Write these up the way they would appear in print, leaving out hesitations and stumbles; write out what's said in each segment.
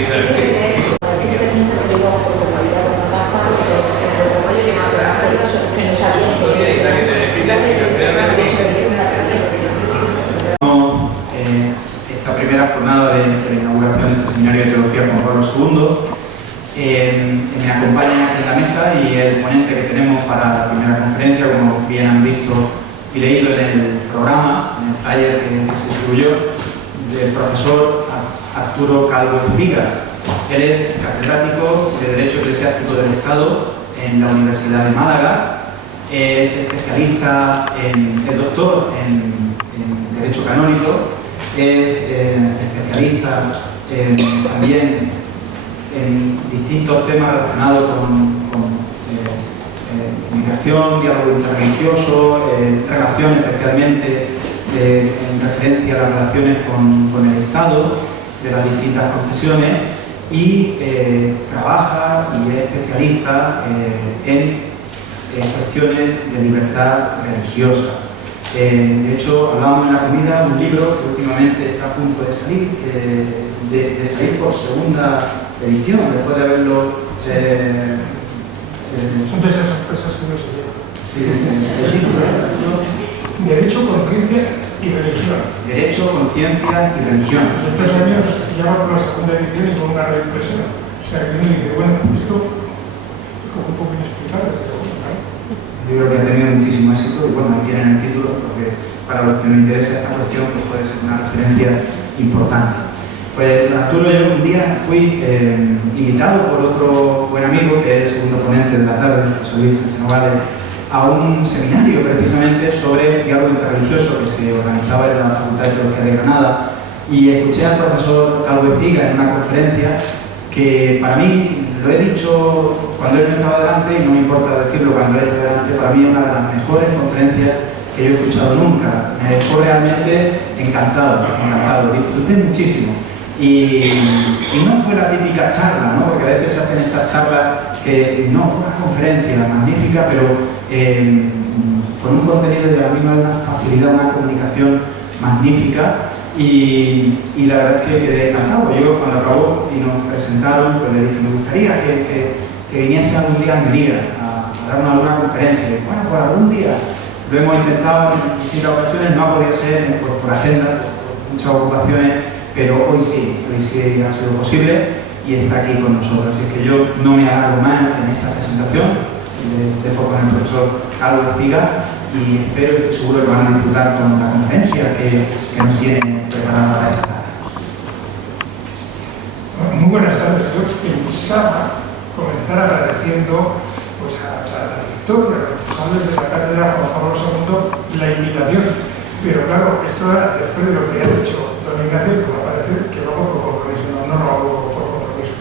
Esta primera jornada de la inauguración de este seminario de teología con Juan Pablo II. Me acompaña aquí en la mesa y el ponente que tenemos para la primera conferencia, como bien han visto y leído en el programa, en el flyer que se distribuyó, del profesor Arturo Calvo Espiga. Él es catedrático de Derecho Eclesiástico del Estado en la Universidad de Málaga, es especialista es doctor en Derecho Canónico, es especialista también en distintos temas relacionados con migración, diálogo interreligioso, relaciones especialmente en referencia a las relaciones con el Estado de las distintas confesiones y trabaja y es especialista en cuestiones de libertad religiosa. De hecho, hablábamos en la comida de un libro que últimamente está a punto de salir, de salir por segunda edición, después de haberlo... son de esas sorpresas que no se llevan. Sí, el título es Derecho, Conciencia y Religión. Derecho, Conciencia y Religión. En 3 años ya va por la segunda edición y con una reimpresión. O sea, que uno dice, bueno, esto es como un poco inexplicable, pero bueno, ¿vale? Yo creo que ha tenido muchísimo éxito y bueno, ahí tienen el título, porque para los que nos interesa esta cuestión pues puede ser una referencia importante. Pues Arturo, yo un día fui invitado por otro buen amigo, que es el segundo ponente de la tarde, José Luis Sánchez Nogales, a un seminario precisamente sobre diálogo interreligioso que se organizaba en la Facultad de Teología de Granada, y escuché al profesor Calvo Espiga en una conferencia que para mí, lo he dicho cuando él no estaba delante y no me importa decirlo cuando él está delante, para mí es una de las mejores conferencias que yo he escuchado nunca. Me dejó realmente encantado, disfruté muchísimo. Y no fue la típica charla, ¿no? Porque a veces se hacen estas charlas que no, fue una conferencia magnífica, pero con un contenido de la misma, una facilidad, una comunicación magnífica, y la verdad es que quedé encantado. Yo cuando acabó y nos presentaron, pues le dije, me gustaría que viniese algún día a Almería a darnos alguna conferencia. Y bueno, pues algún día lo hemos intentado en distintas ocasiones, no ha podido ser por agenda, por muchas ocupaciones, pero hoy sí ha sido posible y está aquí con nosotros. Así que yo no me alargo más en esta presentación, dejo con el profesor Calvo Espiga y espero, estoy seguro que van a disfrutar con la conferencia que nos tienen preparada para esta tarde. Muy buenas tardes. Yo pensaba comenzar agradeciendo pues, a la directora, a los responsables de la cátedra Juan Pablo II, la invitación. Pero claro, esto después de lo que ha dicho don Ignacio, pues va a parecer que lo hago por compromiso. No lo hago por compromiso.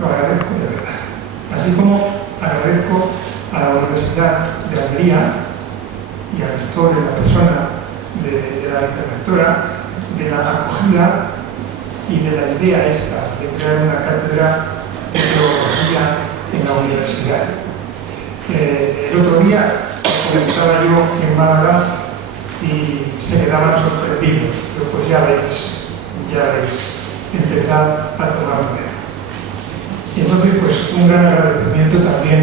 Lo agradezco de verdad. Así como agradezco a la Universidad de Almería y al rector, de la persona de la vicerrectora, de la acogida y de la idea esta de crear una cátedra de teología en la universidad. El otro día comentaba yo en Málaga y se quedaban sorprendidos, pero pues ya veis, empezar a tomar idea. Y entonces, pues un gran agradecimiento también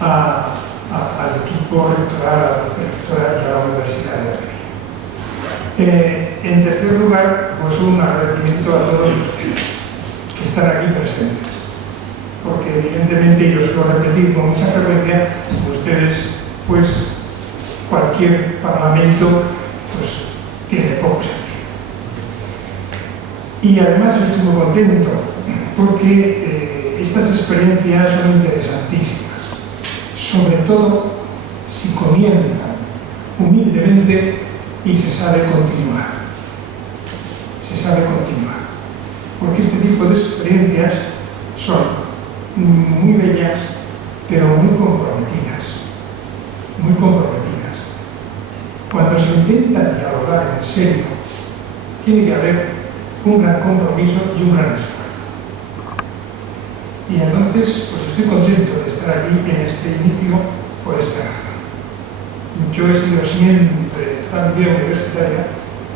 al equipo rectoral, a la vicerrectora y a la Universidad de Almería. En tercer lugar, pues un agradecimiento a todos ustedes que están aquí presentes, porque evidentemente, y os lo repetir con mucha frecuencia, sin ustedes, pues cualquier parlamento pues tiene poco sentido. Y además yo estoy muy contento porque estas experiencias son interesantísimas, sobre todo si comienzan humildemente y se sabe continuar. Porque este tipo de experiencias son muy bellas, pero muy comprometidas. Cuando se intenta dialogar en serio, tiene que haber un gran compromiso y un gran esfuerzo. Y entonces, pues estoy contento de estar aquí en este inicio por esta razón. Yo he sido siempre, toda mi vida universitaria,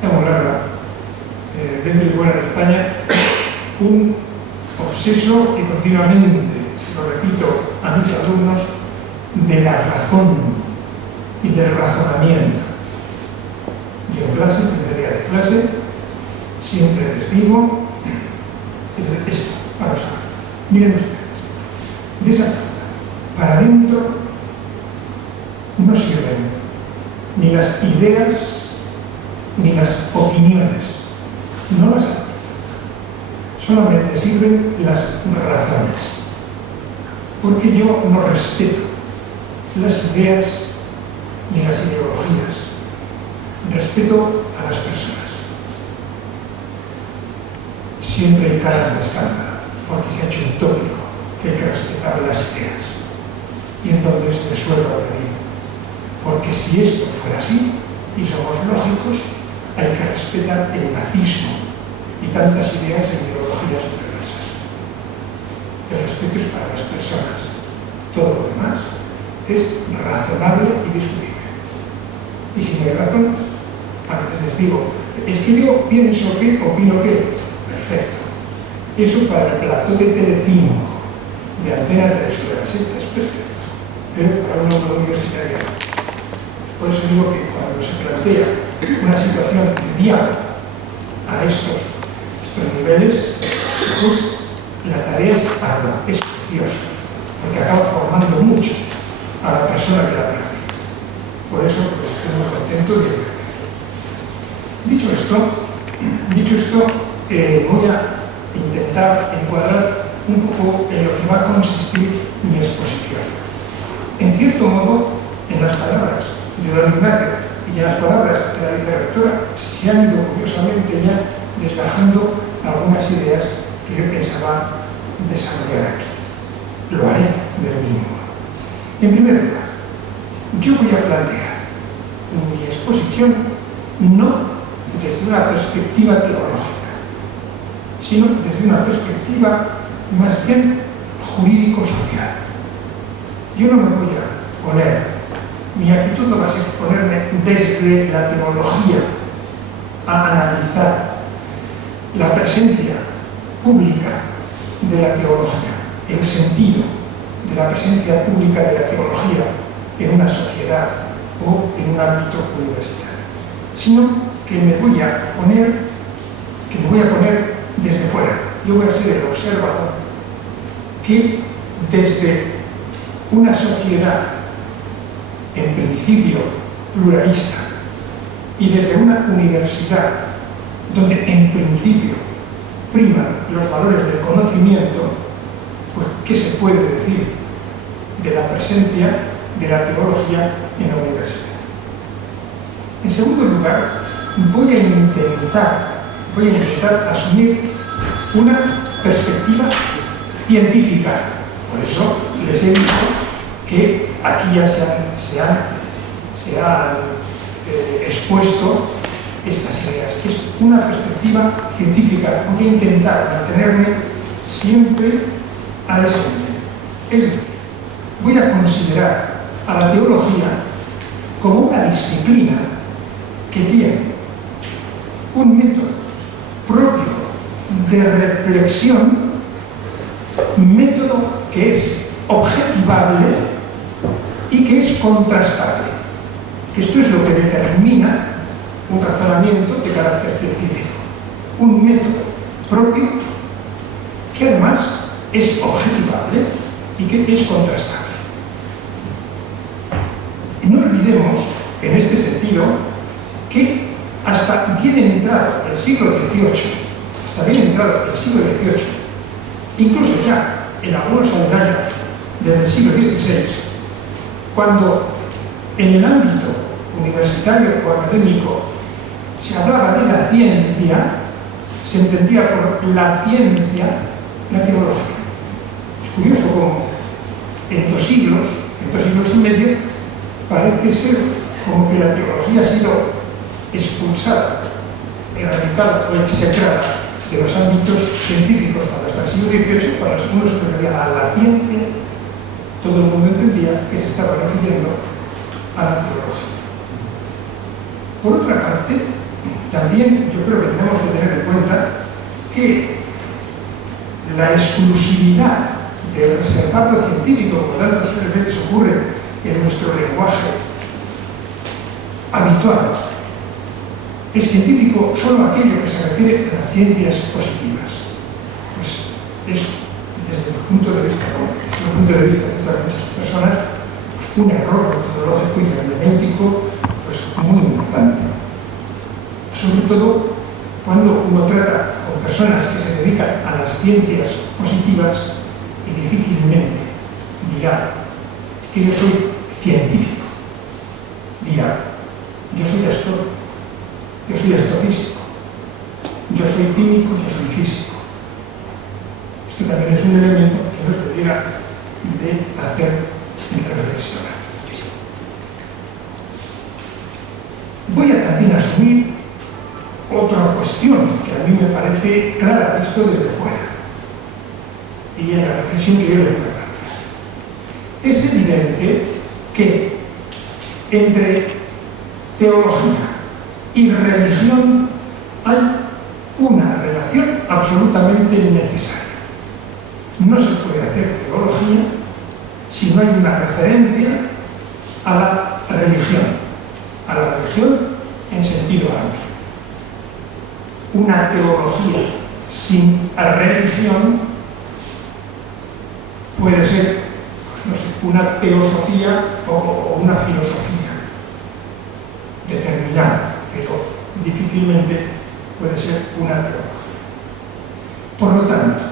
en larga, dentro y fuera de España, un obseso y continuamente, se lo repito a mis alumnos, de la razón y del razonamiento. Yo en clase, primer día de clase, siempre les digo esto, vamos a ver, miren ustedes, de esa carta, para adentro no sirven ni las ideas ni las opiniones, no las aplican, solamente sirven las razones, porque yo no respeto las ideas ni las ideologías, respeto a las personas. Siempre hay caras de escándalo, porque se ha hecho un tópico que hay que respetar las ideas. Y entonces me suelo añadir, porque si esto fuera así, y somos lógicos, hay que respetar el nazismo y tantas ideas e ideologías perversas. El respeto es para las personas. Todo lo demás es razonable y discutible. Y si no hay razón, a veces les digo, es que yo pienso que, opino que. Perfecto. Eso para el plató de Telecinco, de Antena 3 o de la Sexta es perfecto. Pero para una universitaria. Por eso digo que cuando se plantea una situación de diálogo a estos niveles, pues la tarea es hablar, es preciosa, porque acaba formando mucho a la persona que la practica. Por eso pues, estoy muy contento de verlo. Dicho esto, voy a intentar encuadrar un poco en lo que va a consistir mi exposición. En cierto modo, en las palabras de don Ignacio y en las palabras de la vicerrectora se han ido curiosamente ya desgajando algunas ideas que yo pensaba desarrollar aquí. Lo haré del mismo modo. En primer lugar, yo voy a plantear mi exposición no desde una perspectiva teológica, sino desde una perspectiva más bien jurídico-social. Yo no me voy a poner, mi actitud no va a ser ponerme desde la teología a analizar la presencia pública de la teología, el sentido de la presencia pública de la teología en una sociedad o en un ámbito universitario, sino que me voy a poner desde fuera. Yo voy a ser el observador que desde una sociedad en principio pluralista y desde una universidad donde en principio priman los valores del conocimiento, pues ¿qué se puede decir de la presencia de la teología en la universidad? En segundo lugar, voy a intentar asumir una perspectiva científica. Por eso les he dicho que aquí ya se han expuesto estas ideas. Es una perspectiva científica. Voy a intentar mantenerme siempre a ese nivel. Es decir, voy a considerar a la teología como una disciplina que tiene un método propio de reflexión, método que es objetivable y que es contrastable. Que esto es lo que determina un razonamiento de carácter científico. Un método propio que además es objetivable y que es contrastable. No olvidemos, en este sentido, que hasta bien entrado el siglo XVIII, incluso ya en algunos años desde el siglo XVI, cuando en el ámbito universitario o académico se hablaba de la ciencia, se entendía por la ciencia la teología. Es curioso cómo en dos siglos y medio, parece ser como que la teología ha sido expulsada, erradicada o execrada de los ámbitos científicos, cuando hasta el siglo XVIII, cuando uno se refería a la ciencia, todo el mundo entendía que se estaba refiriendo a la teología. Por otra parte, también yo creo que tenemos que tener en cuenta que la exclusividad de reservar lo científico, como tantas veces ocurre en nuestro lenguaje habitual. Es científico solo aquello que se refiere a las ciencias positivas. Pues eso, desde el punto de vista de todas muchas personas, pues un error metodológico y hermenéutico pues muy importante. Sobre todo cuando uno trata con personas que se dedican a las ciencias positivas y difícilmente dirá que yo soy científico. Dirá, yo soy astrónomo, yo soy astrofísico, yo soy químico, yo soy físico. Esto también es un elemento que nos debiera de hacer reflexionar. Voy a también asumir otra cuestión que a mí me parece clara, visto desde fuera, y en la reflexión que yo le voy a plantear. Es evidente que entre teología y religión hay una relación absolutamente necesaria. No se puede hacer teología si no hay una referencia a la religión en sentido amplio. Una teología sin religión puede ser, pues no sé, una teosofía o una filosofía determinada, pero difícilmente puede ser una teología. Por lo tanto,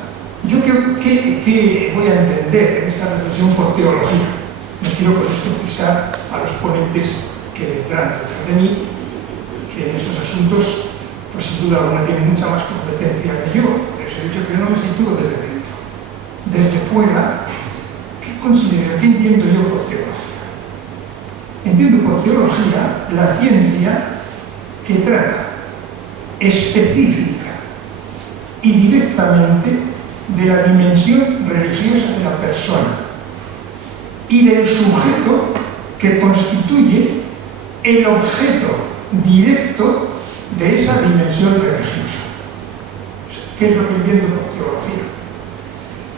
yo ¿qué voy a entender en esta reflexión por teología? No quiero con esto pisar a los ponentes que vendrán detrás de mí, que en estos asuntos, pues sin duda alguna, tienen mucha más competencia que yo. Por eso he dicho que yo no me sitúo desde dentro. Desde fuera, ¿qué considero? ¿Qué entiendo yo por teología? Entiendo por teología la ciencia que trata específica y directamente de la dimensión religiosa de la persona y del sujeto que constituye el objeto directo de esa dimensión religiosa. ¿Qué es lo que entiendo por teología?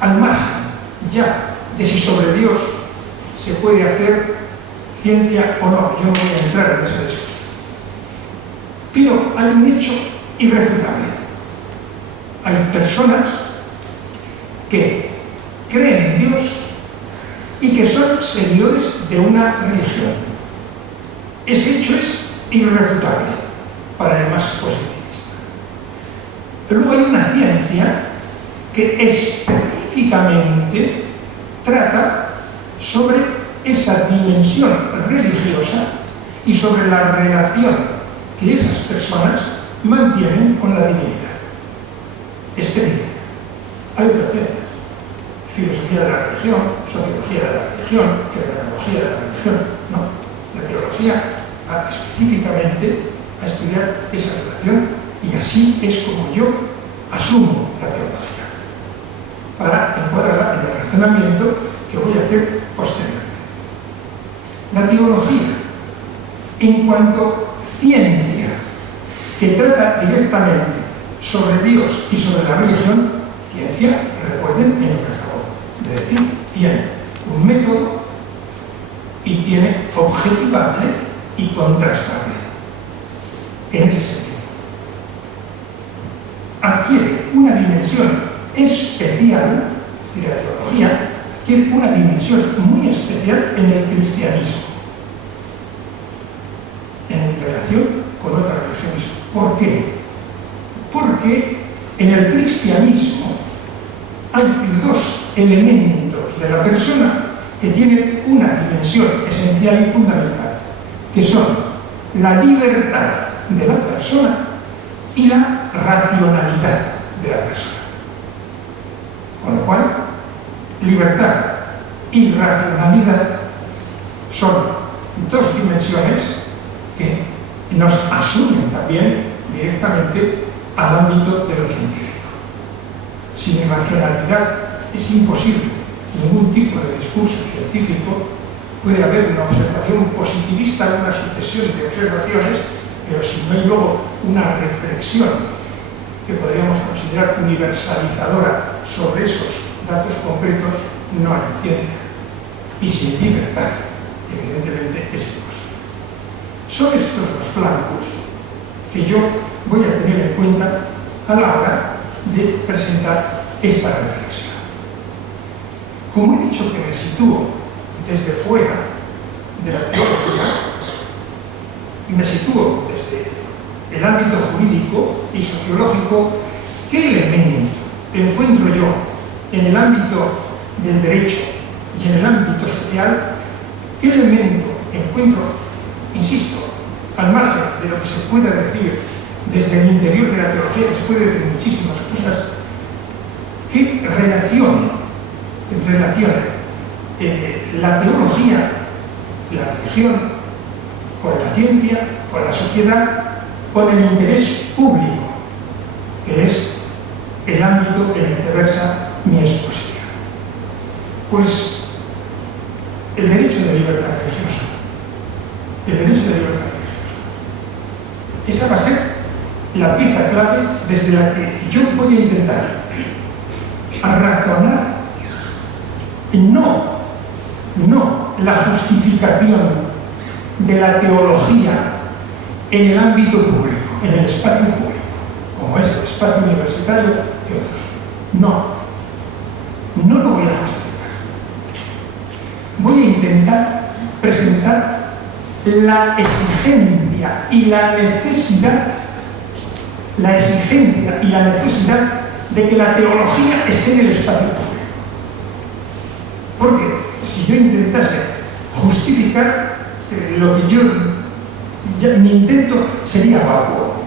Al margen ya de si sobre Dios se puede hacer ciencia o no, yo no voy a entrar en esa discusión. Pero hay un hecho irrefutable. Hay personas que creen en Dios y que son seguidores de una religión. Ese hecho es irrefutable para el más positivista. Luego hay una ciencia que específicamente trata sobre esa dimensión religiosa y sobre la relación que esas personas mantienen con la divinidad. Específica. Hay otras ciencias. Filosofía de la religión, sociología de la religión, fenomenología de la religión. No. La teología va específicamente a estudiar esa relación y así es como yo asumo la teología para encuadrarla en el razonamiento que voy a hacer posteriormente. La teología, en cuanto ciencia que trata directamente sobre Dios y sobre la religión, ciencia, recuerden en lo que acabo de decir, tiene un método y tiene objetivable y contrastable. En ese sentido, adquiere una dimensión especial, es decir, la teología adquiere una dimensión muy especial en el cristianismo, en relación con otras religiones. ¿Por qué? Porque en el cristianismo hay dos elementos de la persona que tienen una dimensión esencial y fundamental, que son la libertad de la persona y la racionalidad de la persona. Con lo cual, libertad y racionalidad son dos dimensiones que nos asumen también directamente al ámbito de lo científico. Sin racionalidad es imposible. Ningún tipo de discurso científico puede haber una observación positivista, una sucesión de observaciones, pero si no hay luego una reflexión que podríamos considerar universalizadora sobre esos datos concretos, no hay ciencia. Y sin libertad, evidentemente, es imposible. Son estos los flancos que yo voy a tener en cuenta a la hora de presentar esta reflexión. Como he dicho que me sitúo desde fuera de la teología, me sitúo desde el ámbito jurídico y sociológico, ¿qué elemento encuentro yo en el ámbito del derecho y en el ámbito social? ¿Qué elemento encuentro, insisto, al margen de lo que se pueda decir desde el interior de la teología, que se puede decir muchísimas cosas, que relacione la teología, la religión, con la ciencia, con la sociedad, con el interés público, que es el ámbito en el que versa mi exposición? Pues el derecho de libertad religiosa. El derecho de libertad religiosa. Esa va a ser la pieza clave desde la que yo voy a intentar razonar no la justificación de la teología en el ámbito público, en el espacio público, como es el espacio universitario y otros. No lo voy a justificar. Voy a intentar presentar la exigencia y la necesidad de que la teología esté en el espacio público. Porque si yo intentase justificar lo que mi intento sería vacuo.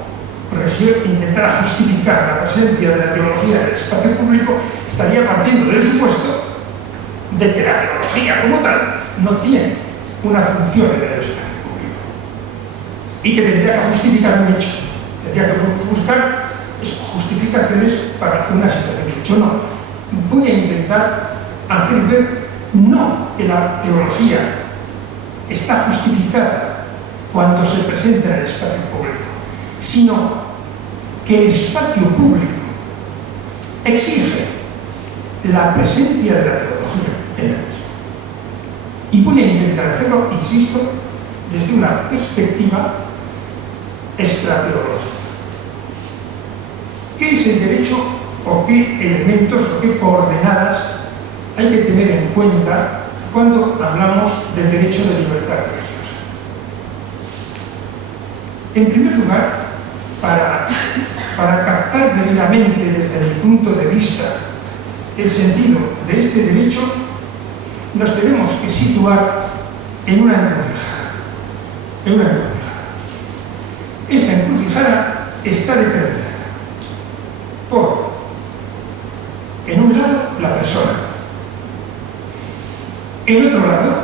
Porque si yo intentara justificar la presencia de la teología en el espacio público, estaría partiendo del supuesto de que la teología como tal no tiene una función en el espacio público y que tendría que justificar un hecho, tendría que buscar justificaciones para una situación de hecho. No, voy a intentar hacer ver no que la teología está justificada cuando se presenta en el espacio público, sino que el espacio público exige la presencia de la teología en él mismo. Y voy a intentar hacerlo, insisto, desde una perspectiva extrateológica. ¿Qué es el derecho o qué elementos o qué coordenadas hay que tener en cuenta cuando hablamos del derecho de libertad religiosa? En primer lugar, para captar debidamente desde mi punto de vista el sentido de este derecho, nos tenemos que situar en una encrucijada. Esta encrucijada está determinada por, en un lado, la persona. En otro lado,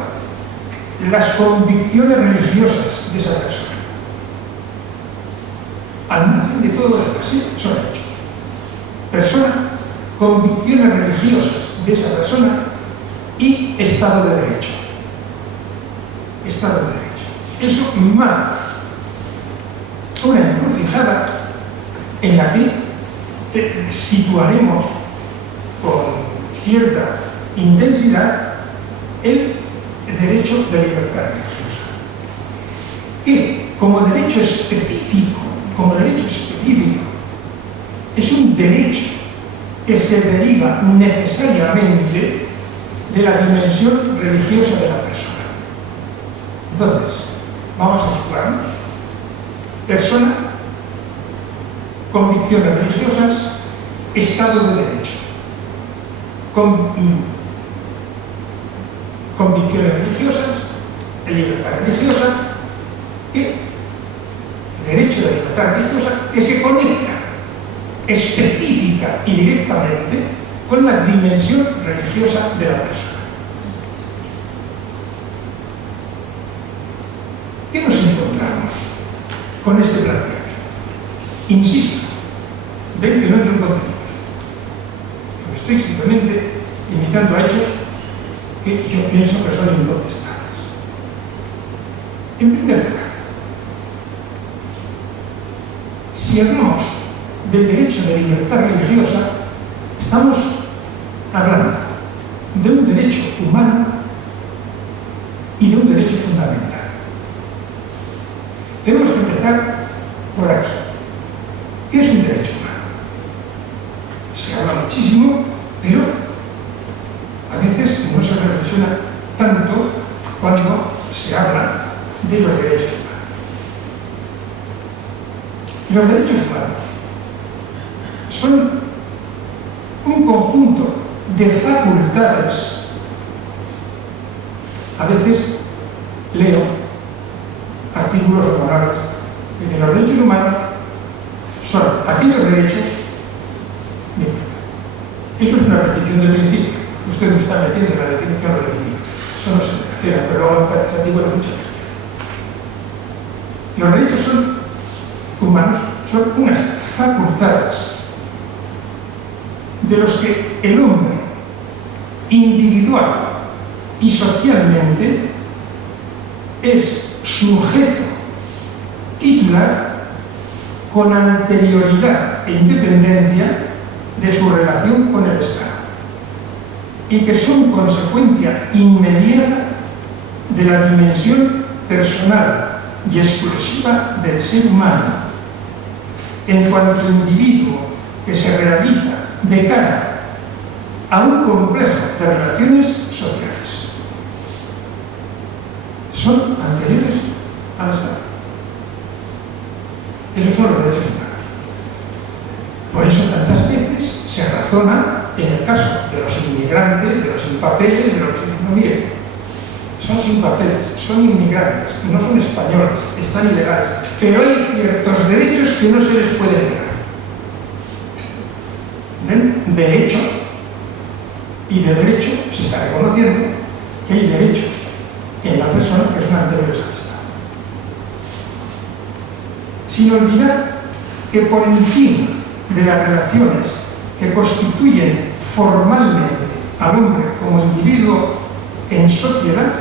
las convicciones religiosas de esa persona. Al margen de todo lo demás, son hechos. Persona, convicciones religiosas de esa persona y Estado de Derecho. Estado de Derecho. Eso marca una encrucijada en la que situaremos con cierta intensidad el derecho de libertad religiosa, que como derecho específico, es un derecho que se deriva necesariamente de la dimensión religiosa de la persona. Entonces, vamos a situarnos. Persona, convicciones religiosas, Estado de Derecho. Convicciones religiosas, libertad religiosa y derecho de libertad religiosa que se conecta específica y directamente con la dimensión religiosa de la persona. ¿Qué nos encontramos con este planteamiento? Insisto, ven que no entro en contenidos, que me estoy simplemente limitando a hechos que yo pienso que son incontestables. En primer lugar, si hablamos del derecho de libertad religiosa, estamos hablando de un derecho humano y de un derecho fundamental. Tenemos que empezar por aquí. ¿Qué es un derecho humano? Se habla muchísimo, pero a veces no se reflexiona tanto cuando se habla de los derechos humanos. Los derechos humanos son un conjunto de facultades. A veces leo artículos o morales que los derechos humanos son aquellos derechos. Mira, eso es una repetición del principio. Usted me está metiendo en la definición del principio. Eso no se refiere, pero luego en el catecismo hay mucha cuestión. Los derechos humanos son unas facultades de los que el hombre, individual y socialmente, es sujeto titular con anterioridad e independencia de su relación con el Estado, y que son consecuencia inmediata de la dimensión personal y exclusiva del ser humano en cuanto individuo que se realiza de cara a un complejo de relaciones sociales. Son anteriores al Estado. Esos son los derechos humanos. Por eso tantas veces se razona en el caso de los inmigrantes, de los sin papeles, de los que dicen, no, miren, son sin papeles, son inmigrantes, no son españoles, están ilegales, pero hay ciertos derechos que no se les puede negar. ¿Ven? De hecho, y de derecho se está reconociendo que hay derechos en la persona que son anteriores al Estado. Sin olvidar que por encima de las relaciones que constituyen formalmente al hombre como individuo en sociedad,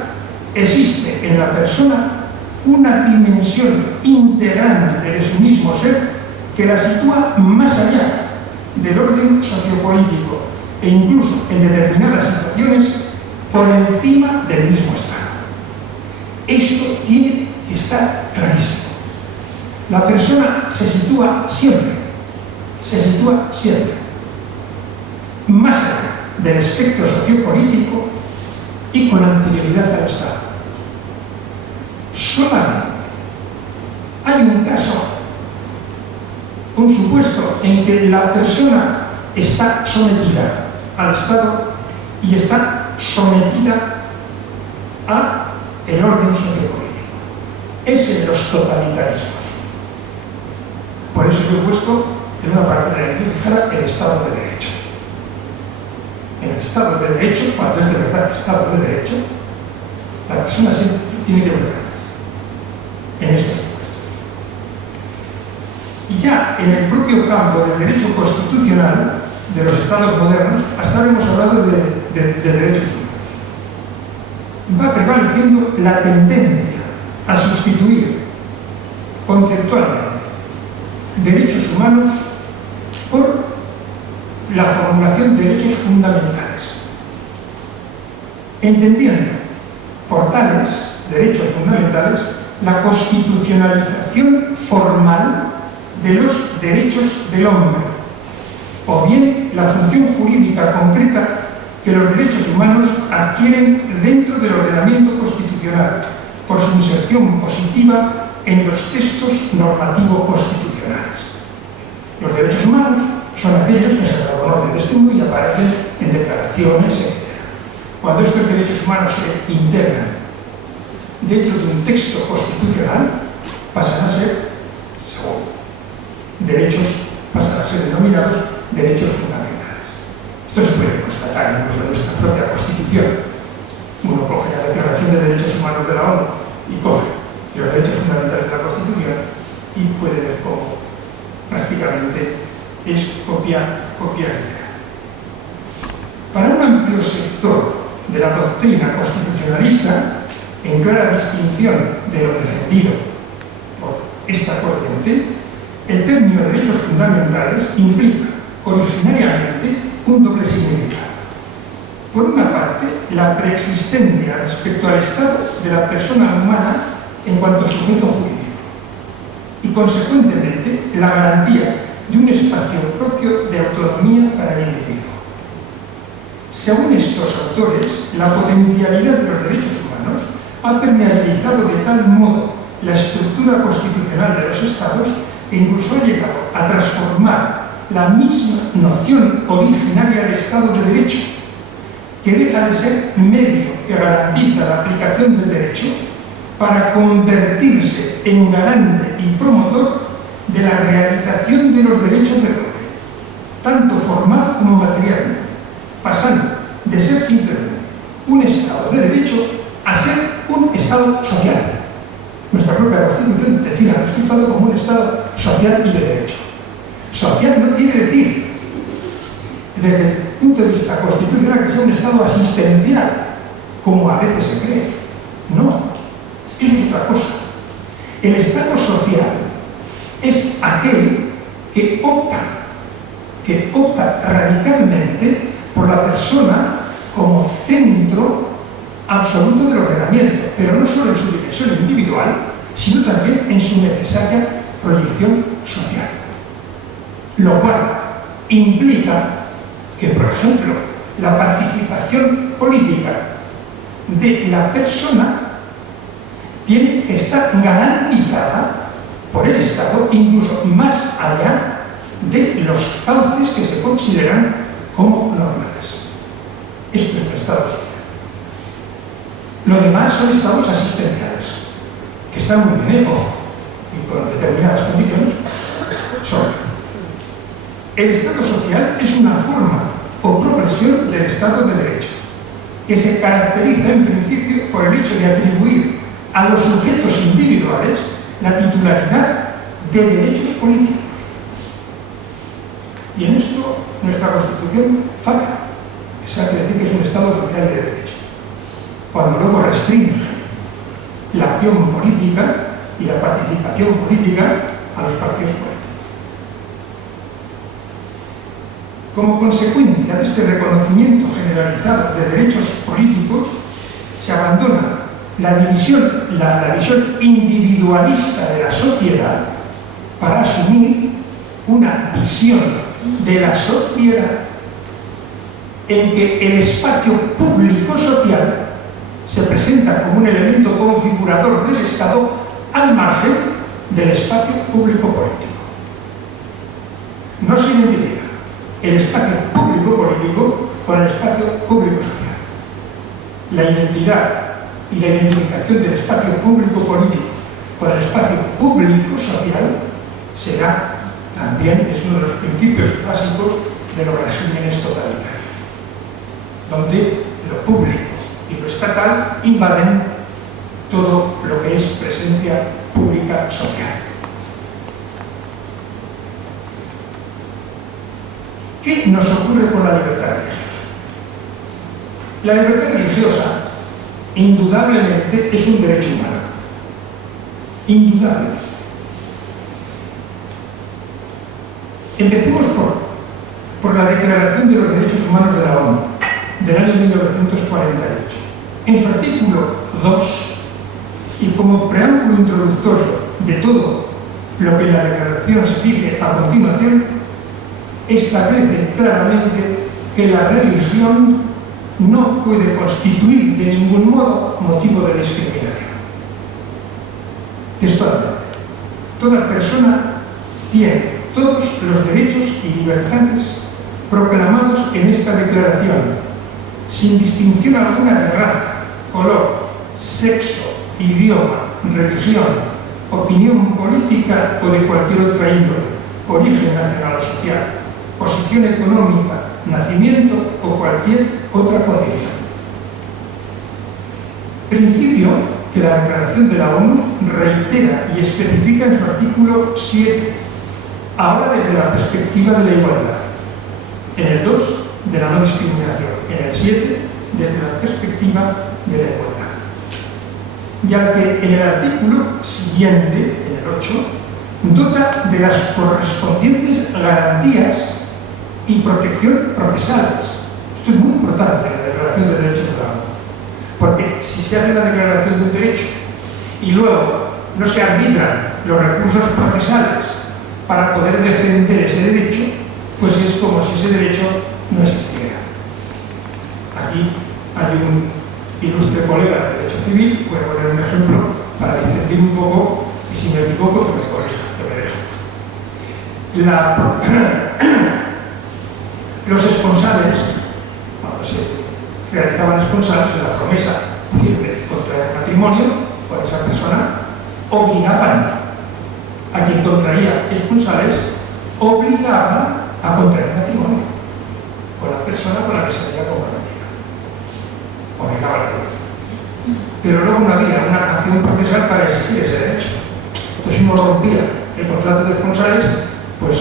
existe en la persona una dimensión integrante de su mismo ser que la sitúa más allá del orden sociopolítico e incluso en determinadas situaciones por encima del mismo Estado. Esto tiene que estar clarísimo. La persona se sitúa siempre más allá del espectro sociopolítico y con anterioridad al Estado. Solamente hay un caso, un supuesto en que la persona está sometida al Estado y está sometida al orden sociopolítico. Es en los totalitarismos. Por eso yo he puesto en una parte de la encrucijada el Estado de Derecho. En el Estado de Derecho, cuando es de verdad Estado de Derecho, la persona siempre tiene que volver en estos supuestos. Y ya en el propio campo del derecho constitucional de los Estados modernos, hasta ahora hemos hablado de derechos humanos. Va prevaleciendo la tendencia a sustituir conceptualmente derechos humanos por la formulación de derechos fundamentales, entendiendo por tales derechos fundamentales la constitucionalización formal de los derechos del hombre, o bien la función jurídica concreta que los derechos humanos adquieren dentro del ordenamiento constitucional por su inserción positiva en los textos normativos constitucionales. Los derechos humanos son aquellos que se reconocen de este mundo y aparecen en declaraciones, etc. Cuando estos derechos humanos se integran dentro de un texto constitucional, pasan a ser, según derechos, pasan a ser denominados derechos fundamentales. Esto se puede constatar incluso en nuestra propia Constitución. Uno coge la Declaración de Derechos Humanos de la ONU y coge los derechos fundamentales de la Constitución y puede ver cómo prácticamente es copia literal. Para un amplio sector de la doctrina constitucionalista, en clara distinción de lo defendido por esta corriente, el término derechos fundamentales implica originariamente un doble significado. Por una parte, la preexistencia respecto al estado de la persona humana en cuanto a sujeto jurídico y, consecuentemente, la garantía de un espacio propio de autonomía para el individuo. Según estos autores, la potencialidad de los derechos humanos ha permeabilizado de tal modo la estructura constitucional de los Estados que incluso ha llegado a transformar la misma noción originaria de Estado de Derecho, que deja de ser medio que garantiza la aplicación del derecho para convertirse en garante y promotor de la realización de los derechos del hombre, tanto formal como materialmente, pasando de ser simplemente un Estado de derecho a ser un Estado social. Nuestra propia Constitución define a nuestro Estado como un Estado social y de derecho. Social no quiere decir, desde el punto de vista constitucional, que sea un Estado asistencial, como a veces se cree. No, eso es otra cosa. El Estado social es aquel que opta radicalmente por la persona como centro absoluto del ordenamiento, pero no solo en su dimensión individual, sino también en su necesaria proyección social. Lo cual implica que, por ejemplo, la participación política de la persona tiene que estar garantizada por el Estado, incluso más allá de los cauces que se consideran como normales. Esto es un Estado social. Lo demás son estados asistenciales, que están muy bien, y con determinadas condiciones son. El Estado social es una forma o progresión del Estado de Derecho, que se caracteriza en principio por el hecho de atribuir a los sujetos individuales la titularidad de derechos políticos. Y en esto nuestra Constitución falla. Esa quiere decir que es un Estado social y de derecho. Cuando luego restringe la acción política y la participación política a los partidos políticos. Como consecuencia de este reconocimiento generalizado de derechos políticos, se abandona la visión individualista de la sociedad para asumir una visión de la sociedad en que el espacio público social se presenta como un elemento configurador del Estado al margen del espacio público político. No se identifica el espacio público político con el espacio público social. La identidad y la identificación del espacio público político con el espacio público social será también, es uno de los principios básicos de los regímenes totalitarios, donde lo público y lo estatal invaden todo lo que es presencia pública social. ¿Qué nos ocurre con la libertad religiosa? La libertad religiosa, indudablemente, es un derecho humano. Indudablemente. Empecemos por la Declaración de los Derechos Humanos de la ONU, del año 1948. En su artículo 2, y como preámbulo introductorio de todo lo que en la declaración se dice a continuación, establece claramente que la religión no puede constituir de ningún modo motivo de discriminación. Textualmente, toda persona tiene todos los derechos y libertades proclamados en esta declaración, sin distinción alguna de raza, color, sexo, idioma, religión, opinión política o de cualquier otra índole, origen nacional o social, posición económica, nacimiento o cualquier otra condición. Principio que la Declaración de la ONU reitera y especifica en su artículo 7, ahora desde la perspectiva de la igualdad, en el 2 de la no discriminación, en el 7 desde la perspectiva de la igualdad. Ya que en el artículo siguiente, en el 8, dota de las correspondientes garantías y protección procesales. Esto es muy importante en la Declaración de Derechos de la ONU, porque si se hace la declaración de un derecho y luego no se arbitran los recursos procesales para poder defender ese derecho, pues es como si ese derecho no existiera. Aquí hay un ilustre colega de Derecho Civil, voy a poner un ejemplo para distinguir un poco, y si me equivoco, que me corrija, que me deje. Los esponsales, cuando se realizaban esponsales, la promesa firme de contraer matrimonio con esa persona, obligaban a quien contraía esponsales, obligaban a contraer matrimonio con la persona con la que se había comprometido. Obligaba a la violencia. Pero luego no había una acción procesal para exigir ese derecho. Entonces, si uno rompía el contrato de esponsales, pues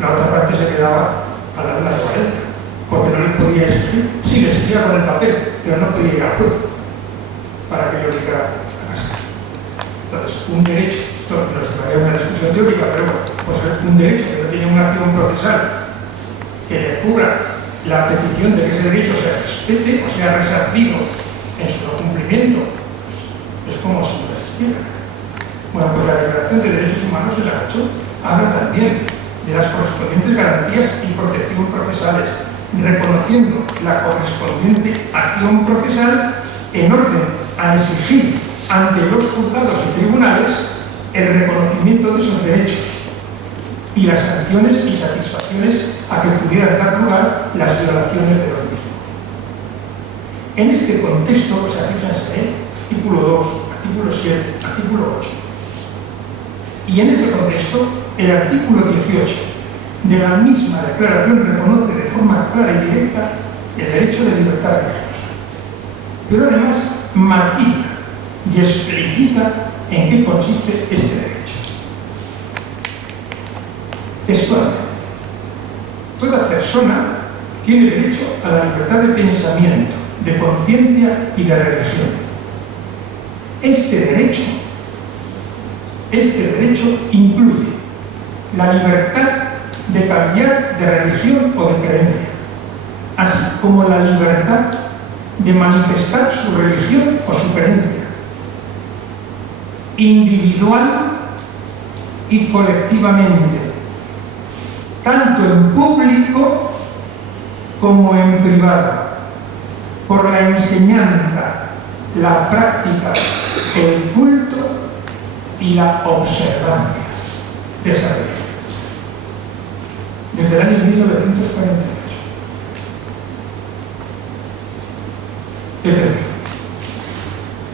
la otra parte se quedaba a la luna de Valencia, porque no le podía exigir. Sí, le exigía con el papel, pero no podía ir al juez para que le obligara a casar. Entonces, un derecho, esto nos llevaría a una discusión teórica, pero bueno, pues un derecho que no tiene una acción procesal que le cubra la petición de que ese derecho se respete o sea resarcido en su no cumplimiento, pues es como si no existiera. Bueno, pues la Declaración de Derechos Humanos de la 8 habla también de las correspondientes garantías y protección procesales, reconociendo la correspondiente acción procesal en orden a exigir ante los juzgados y tribunales el reconocimiento de esos derechos y las sanciones y satisfacciones a que pudieran dar lugar las violaciones de los mismos. En este contexto, o sea, fíjense, artículo 2, artículo 7, artículo 8. Y en ese contexto, el artículo 18 de la misma declaración reconoce de forma clara y directa el derecho de libertad religiosa. Pero además matiza y explicita en qué consiste este derecho. Textualmente, toda persona tiene derecho a la libertad de pensamiento, de conciencia y de religión. Este derecho incluye la libertad de cambiar de religión o de creencia, así como la libertad de manifestar su religión o su creencia, individual y colectivamente, tanto en público como en privado, por la enseñanza, la práctica, el culto y la observancia de esa religión. Desde el año 1948. Es decir,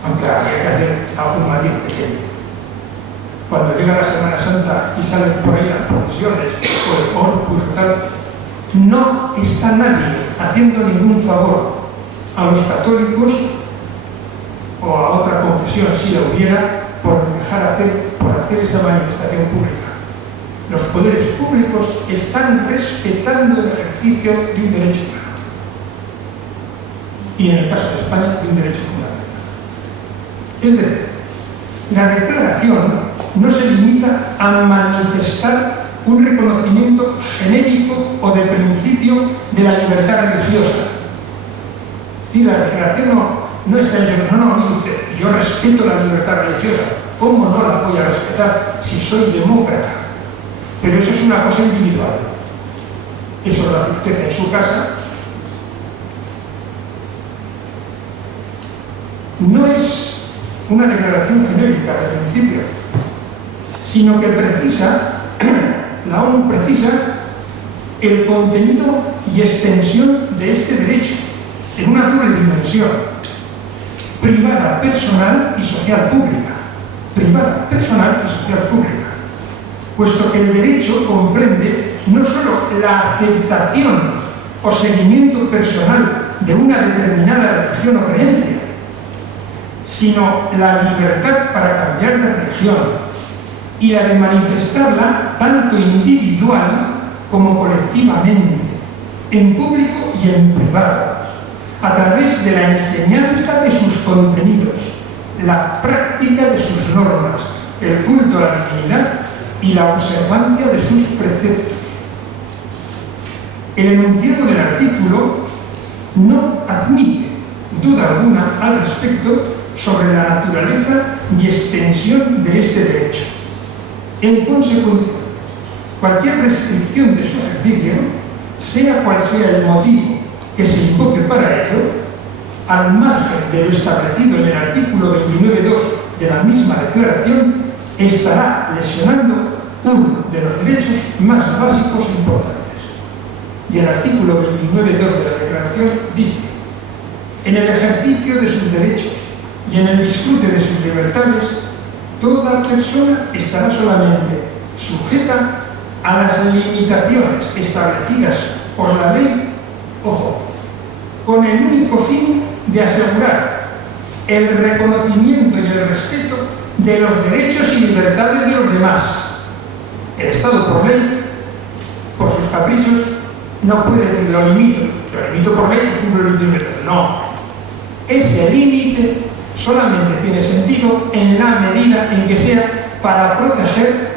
aunque habría que hacer algún matiz pequeño, cuando llega la Semana Santa y salen por ahí las procesiones o el corpus o tal, no está nadie haciendo ningún favor a los católicos o a otra confesión, si la hubiera, por hacer esa manifestación pública. Los poderes públicos están respetando el ejercicio de un derecho humano. Y en el caso de España, de un derecho fundamental. Es decir, la declaración no se limita a manifestar un reconocimiento genérico o de principio de la libertad religiosa. Es decir, la declaración no está en eso, no, mire usted, yo respeto la libertad religiosa. ¿Cómo no la voy a respetar si soy demócrata? Pero eso es una cosa individual. Eso lo hace usted en su casa. No es una declaración genérica de principio, sino que la ONU precisa el contenido y extensión de este derecho en una doble dimensión: privada, personal y social pública. Privada, personal y social pública. Puesto que el derecho comprende no solo la aceptación o seguimiento personal de una determinada religión o creencia, sino la libertad para cambiar de religión y la de manifestarla tanto individual como colectivamente, en público y en privado, a través de la enseñanza de sus contenidos, la práctica de sus normas, el culto a la divinidad y la observancia de sus preceptos. El enunciado del artículo no admite duda alguna al respecto sobre la naturaleza y extensión de este derecho. En consecuencia, cualquier restricción de su ejercicio, sea cual sea el motivo que se invoque para ello, al margen de lo establecido en el artículo 29.2 de la misma declaración, estará lesionando uno de los derechos más básicos e importantes. Y el artículo 29.2 de la declaración dice: en el ejercicio de sus derechos y en el disfrute de sus libertades, toda persona estará solamente sujeta a las limitaciones establecidas por la ley, ojo, con el único fin de asegurar el reconocimiento y el respeto de los derechos y libertades de los demás. El Estado, por ley, por sus caprichos, no puede decir lo limito por ley y cumplo el límite. No. Ese límite solamente tiene sentido en la medida en que sea para proteger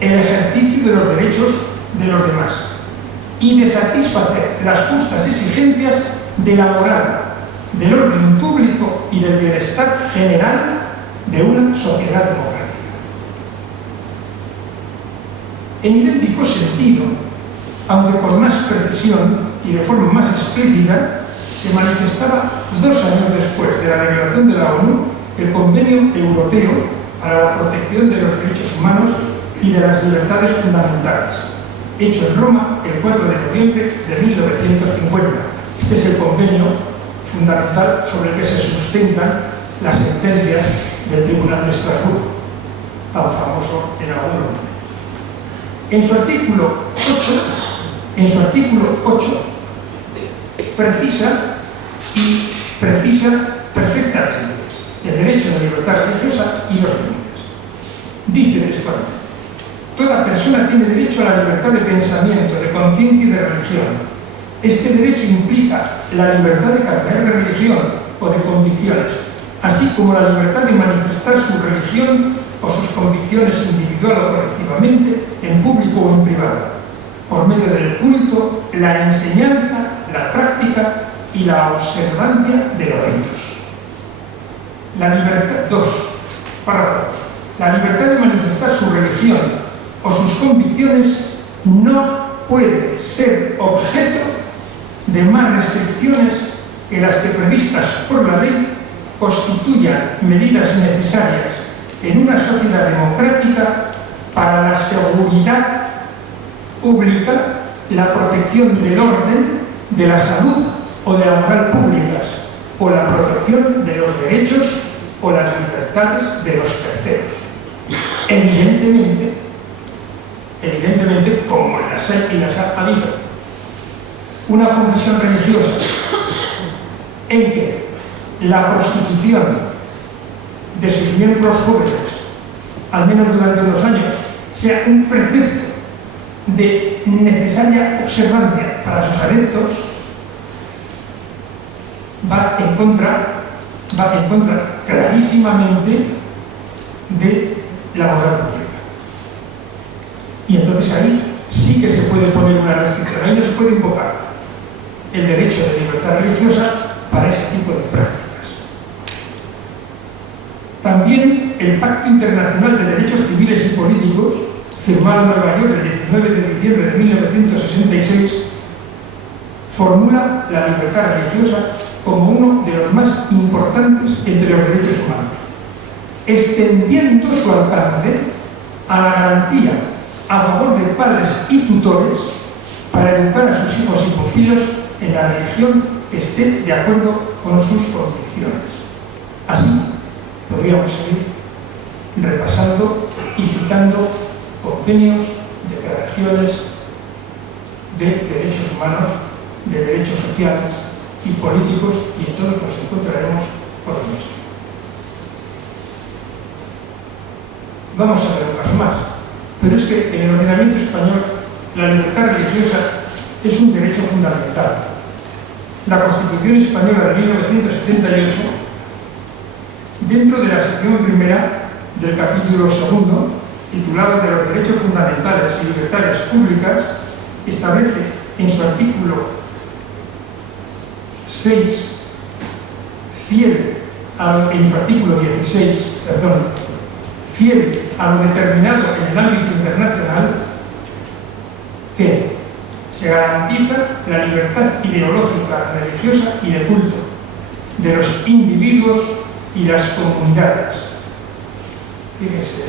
el ejercicio de los derechos de los demás y de satisfacer las justas exigencias de la moral, del orden público y del bienestar general de una sociedad democrática. En idéntico sentido, aunque con más precisión y de forma más explícita, se manifestaba 2 años después de la declaración de la ONU el Convenio Europeo para la Protección de los Derechos Humanos y de las Libertades Fundamentales, hecho en Roma el 4 de noviembre de 1950. Este es el convenio fundamental sobre el que se sustentan las sentencias del Tribunal de Estrasburgo, tan famoso en algún momento. En su artículo 8 precisa perfectamente el derecho a la libertad religiosa y los límites. Dice textualmente: toda persona tiene derecho a la libertad de pensamiento, de conciencia y de religión. Este derecho implica la libertad de cambiar de religión o de convicciones, así como la libertad de manifestar su religión o sus convicciones individual o colectivamente, en público o en privado, por medio del culto, la enseñanza, la práctica y la observancia de los ritos. La libertad, 2 párrafos. La libertad de manifestar su religión o sus convicciones no puede ser objeto de más restricciones que las que previstas por la ley constituyan medidas necesarias en una sociedad democrática para la seguridad pública, la protección del orden, de la salud o de la moral públicas, o la protección de los derechos o las libertades de los terceros. Evidentemente, como en las hay y las ha habido, una confesión religiosa en que la prostitución de sus miembros jóvenes, al menos durante unos años, sea un precepto de necesaria observancia para sus adeptos, va en contra clarísimamente de la moral pública. Y entonces ahí sí que se puede poner una restricción, ahí no se puede invocar el derecho de libertad religiosa para ese tipo de prácticas. También el Pacto Internacional de Derechos Civiles y Políticos, firmado en Nueva York el 19 de diciembre de 1966, formula la libertad religiosa como uno de los más importantes entre los derechos humanos, extendiendo su alcance a la garantía a favor de padres y tutores para educar a sus hijos y pupilos en la religión que esté de acuerdo con sus convicciones. Así podríamos seguir repasando y citando convenios, declaraciones de derechos humanos, de derechos sociales y políticos, y en todos nos encontraremos por lo mismo. Vamos a ver un caso más, pero es que en el ordenamiento español la libertad religiosa es un derecho fundamental. La Constitución Española de 1978, dentro de la sección primera del capítulo segundo, titulado de los derechos fundamentales y libertades públicas, establece en su artículo 6, en su artículo 16, fiel a lo determinado en el ámbito internacional, que se garantiza la libertad ideológica, religiosa y de culto de los individuos y las comunidades. Fíjense,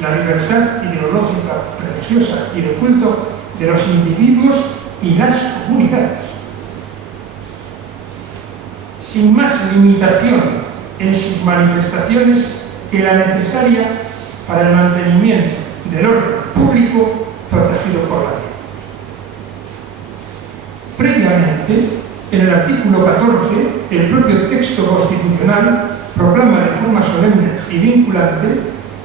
la libertad ideológica, religiosa y de culto de los individuos y las comunidades, sin más limitación en sus manifestaciones que la necesaria para el mantenimiento del orden público protegido por la ley. Previamente, en el artículo 14, el propio texto constitucional proclama de forma solemne y vinculante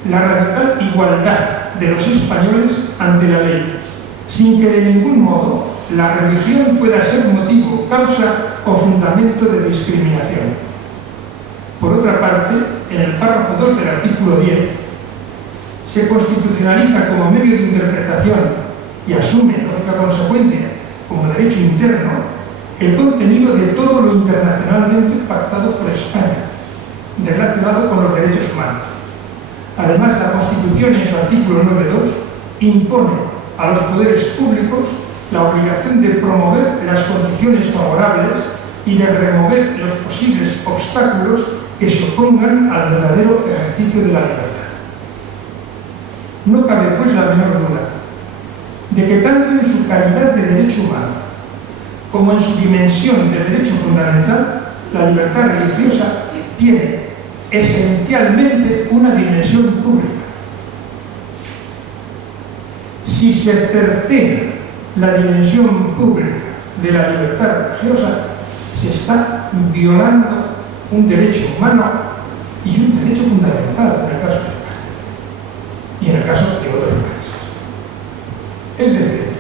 la radical igualdad de los españoles ante la ley, sin que de ningún modo la religión pueda ser motivo, causa o fundamento de discriminación. Por otra parte, en el párrafo 2 del artículo 10, se constitucionaliza como medio de interpretación y asume, lógica consecuencia, como derecho interno, el contenido de todo lo internacionalmente pactado por España, relacionado con los derechos humanos. Además, la Constitución, en su artículo 9.2, impone a los poderes públicos la obligación de promover las condiciones favorables y de remover los posibles obstáculos que se opongan al verdadero ejercicio de la libertad. No cabe, pues, la menor duda de que tanto en su calidad de derecho humano como en su dimensión de derecho fundamental, la libertad religiosa tiene esencialmente una dimensión pública. Si se cercena la dimensión pública de la libertad religiosa, se está violando un derecho humano y un derecho fundamental en el caso de España y en el caso de otros países. Es decir,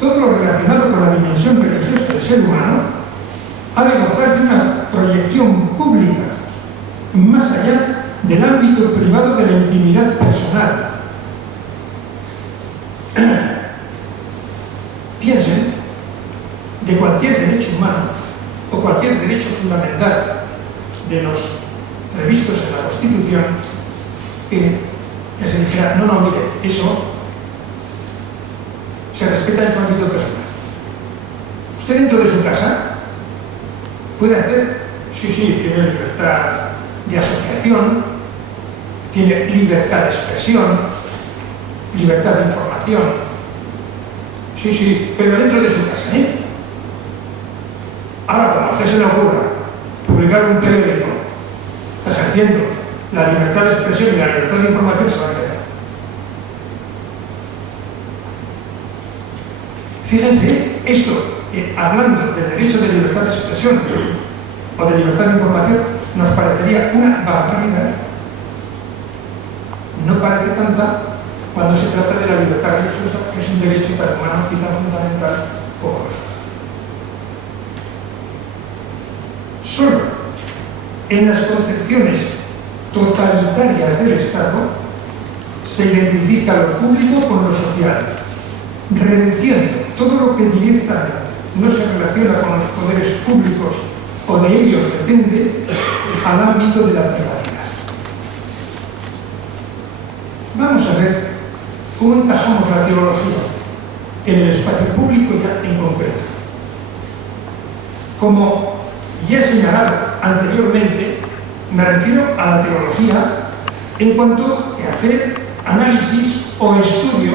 todo lo relacionado con la dimensión religiosa del ser humano ha de gozar de una proyección pública más allá del ámbito privado de la intimidad personal. Piensen de cualquier derecho humano o cualquier derecho fundamental de los previstos en la Constitución que se dijera, no, mire, eso se respeta en su ámbito personal. Usted dentro de su casa puede hacer, sí, tiene libertad de asociación, tiene libertad de expresión, libertad de información, sí, pero dentro de su casa, Ahora, como a usted se le ocurra publicar un periódico ejerciendo la libertad de expresión y la libertad de información, se va a quedar. Fíjense, esto, que hablando del derecho de libertad de expresión o de libertad de información, nos parecería una barbaridad. No parece tanta cuando se trata de la libertad religiosa, que es un derecho tan humano y tan fundamental como nosotros. Solo en las concepciones totalitarias del Estado se identifica lo público con lo social, reduciendo todo lo que directamente no se relaciona con los poderes públicos o de ellos depende al ámbito de la privacidad. Vamos a ver cómo encajamos la teología en el espacio público ya en concreto. Como ya he señalado anteriormente, me refiero a la teología en cuanto a hacer análisis o estudio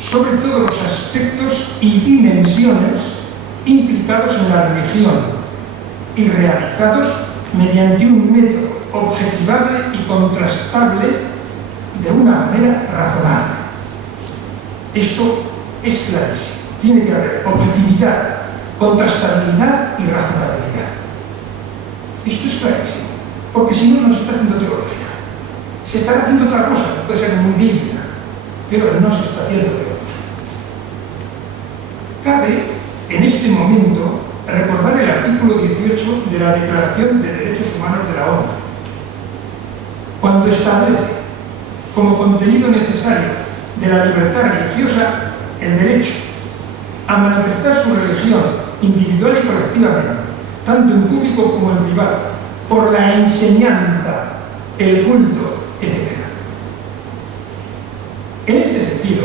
sobre todos los aspectos y dimensiones implicados en la religión y realizados mediante un método objetivable y contrastable de una manera razonable. Esto es clarísimo. Tiene que haber objetividad, contrastabilidad y razonabilidad. Esto es clarísimo, porque si no, no se está haciendo teología. Se está haciendo otra cosa, que puede ser muy digna, pero no se está haciendo teología. Cabe, en este momento, recordar el artículo 18 de la Declaración de Derechos Humanos de la ONU, cuando establece como contenido necesario de la libertad religiosa el derecho a manifestar su religión individual y colectivamente, tanto en público como en privado, por la enseñanza, el culto, etc. En este sentido,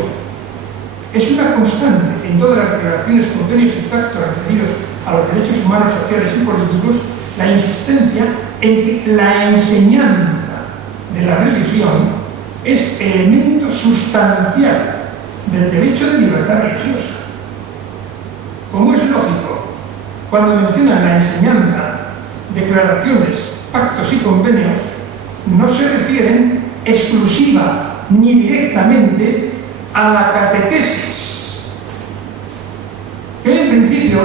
es una constante en todas las declaraciones, convenios y pactos referidos a los derechos humanos, sociales y políticos la insistencia en que la enseñanza de la religión es elemento sustancial del derecho de libertad religiosa. Como es lógico, cuando mencionan la enseñanza, declaraciones, pactos y convenios, no se refieren exclusiva ni directamente a la catequesis, que en principio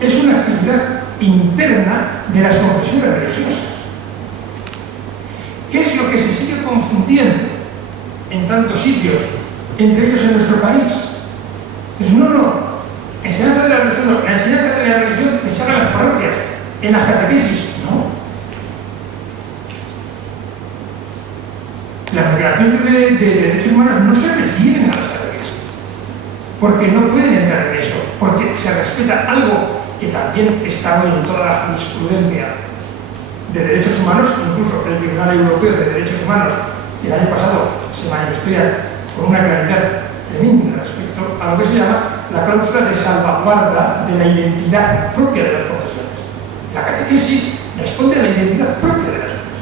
es una actividad interna de las confesiones religiosas. ¿Qué es lo que se sigue confundiendo en tantos sitios, entre ellos en nuestro país? Pues no, enseñanza de la religión, no, la enseñanza de la religión que se haga en las parroquias, en las catequesis, no. Las declaraciones de derechos humanos no se refieren a las catequesis, porque no pueden entrar en eso, porque se respeta algo que también está hoy en toda la jurisprudencia de derechos humanos, incluso el Tribunal Europeo de Derechos Humanos, que el año pasado se manifestó con una claridad tremenda respecto a lo que se llama la cláusula de salvaguarda de la identidad propia de las confesiones. La catequesis responde a la identidad propia de las confesiones.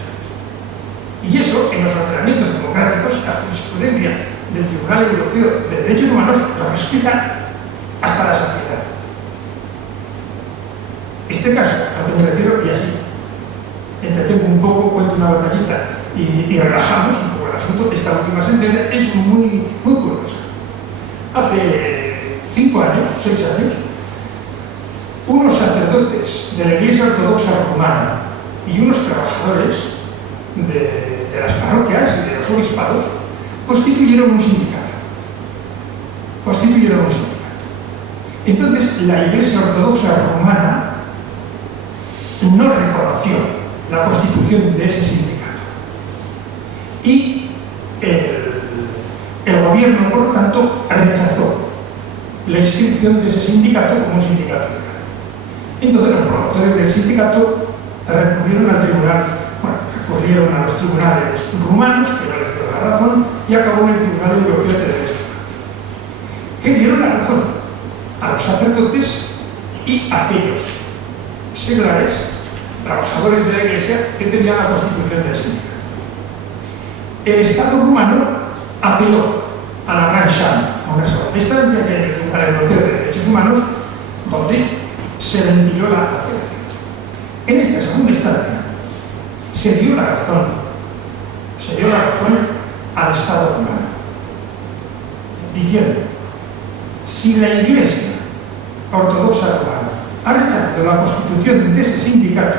Y eso, en los ordenamientos democráticos, la jurisprudencia del Tribunal Europeo de Derechos Humanos lo respeta hasta la saciedad. Este caso, al que me refiero, y así entretengo un poco, cuento una batallita y relajamos un poco el asunto, esta última sentencia es muy curiosa. Hace 5 años, 6 años, unos sacerdotes de la Iglesia Ortodoxa Rumana y unos trabajadores de las parroquias y de los obispados constituyeron un sindicato. Entonces, la Iglesia Ortodoxa Rumana no reconoció la constitución de ese sindicato. Y el gobierno, por lo tanto, rechazó la inscripción de ese sindicato como sindicato legal. Entonces, los promotores del sindicato recurrieron a los tribunales rumanos, que no les dieron la razón, y acabó en el Tribunal Europeo de Derechos Humanos, que dieron la razón a los sacerdotes y a aquellos seglares, trabajadores de la Iglesia, que pedían la constitución del sindicato. El Estado rumano apeló a la Gran Sham, a una sola instancia que hay en el Tribunal Europeo de Derechos Humanos, donde se ventiló la apelación. En esta segunda instancia se dio la razón al Estado rumano, diciendo: si la Iglesia Ortodoxa Rumana ha rechazado la constitución de ese sindicato,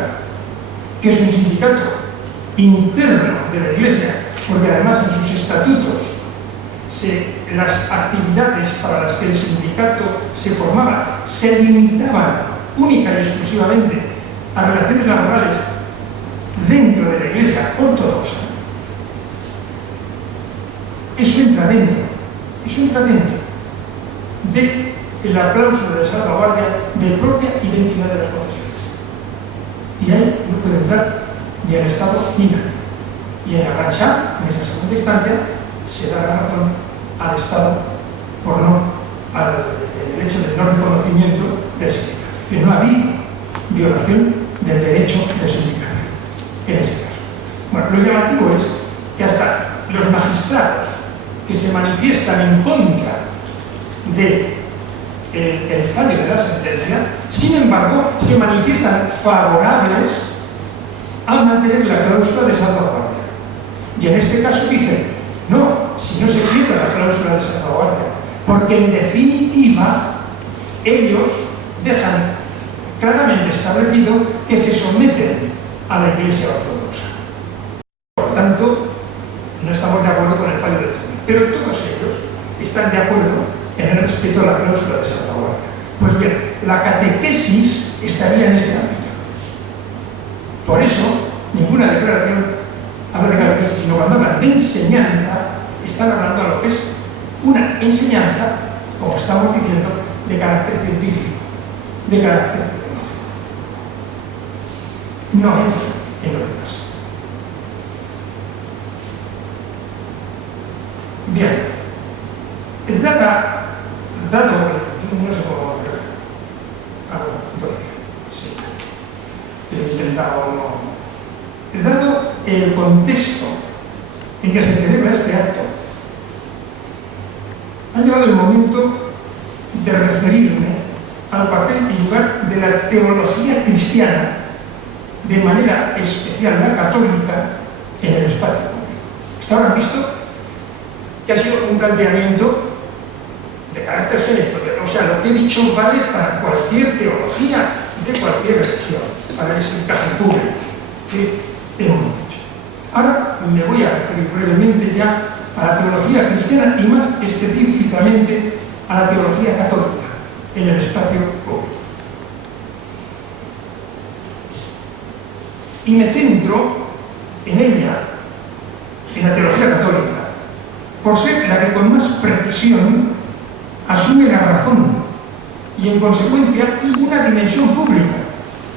que es un sindicato interno de la Iglesia, porque además en sus estatutos las actividades para las que el sindicato se formaba se limitaban única y exclusivamente a relaciones laborales dentro de la Iglesia Ortodoxa, eso entra dentro de la cláusula de salvaguardia de propia identidad de las confesiones. Y ahí no puede entrar ni el Estado ni nadie. Y en la Gran Sham, en esa segunda instancia, se da la razón al Estado por el hecho del no reconocimiento del sindicato. Es decir, no había violación del derecho de sindicación en ese caso. Bueno, lo llamativo es que hasta los magistrados que se manifiestan en contra del fallo de la sentencia, sin embargo, se manifiestan favorables a mantener la cláusula de salvaguardia. Y en este caso dicen: no, si no se quiebra la cláusula de salvaguardia, porque en definitiva ellos dejan claramente establecido que se someten a la Iglesia Ortodoxa. Por lo tanto, no estamos de acuerdo con el fallo del tribunal, pero todos ellos están de acuerdo en el respeto a la cláusula de salvaguardia. Pues bien, la catequesis estaría en este ámbito. Por eso, ninguna declaración habla de catequesis, sino cuando habla de enseñanza, están hablando a lo que es una enseñanza, como estamos diciendo, de carácter científico, de carácter tecnológico. No entra en lo demás. Bien, dado, no sé cómo ver. Bueno, sí, he intentado no. Dado el contexto en que se celebra este acto, ha llegado el momento de referirme al papel y lugar de la teología cristiana, de manera especial la católica, en el espacio público. Hasta ahora han visto que ha sido un planteamiento de carácter genérico, o sea, lo que he dicho vale para cualquier teología de cualquier religión, para ese encaje público que hemos dicho. Ahora me voy a referir brevemente ya a la teología cristiana y más específicamente a la teología católica en el espacio público. Y me centro en ella, en la teología católica, por ser la que con más precisión asume la razón y en consecuencia una dimensión pública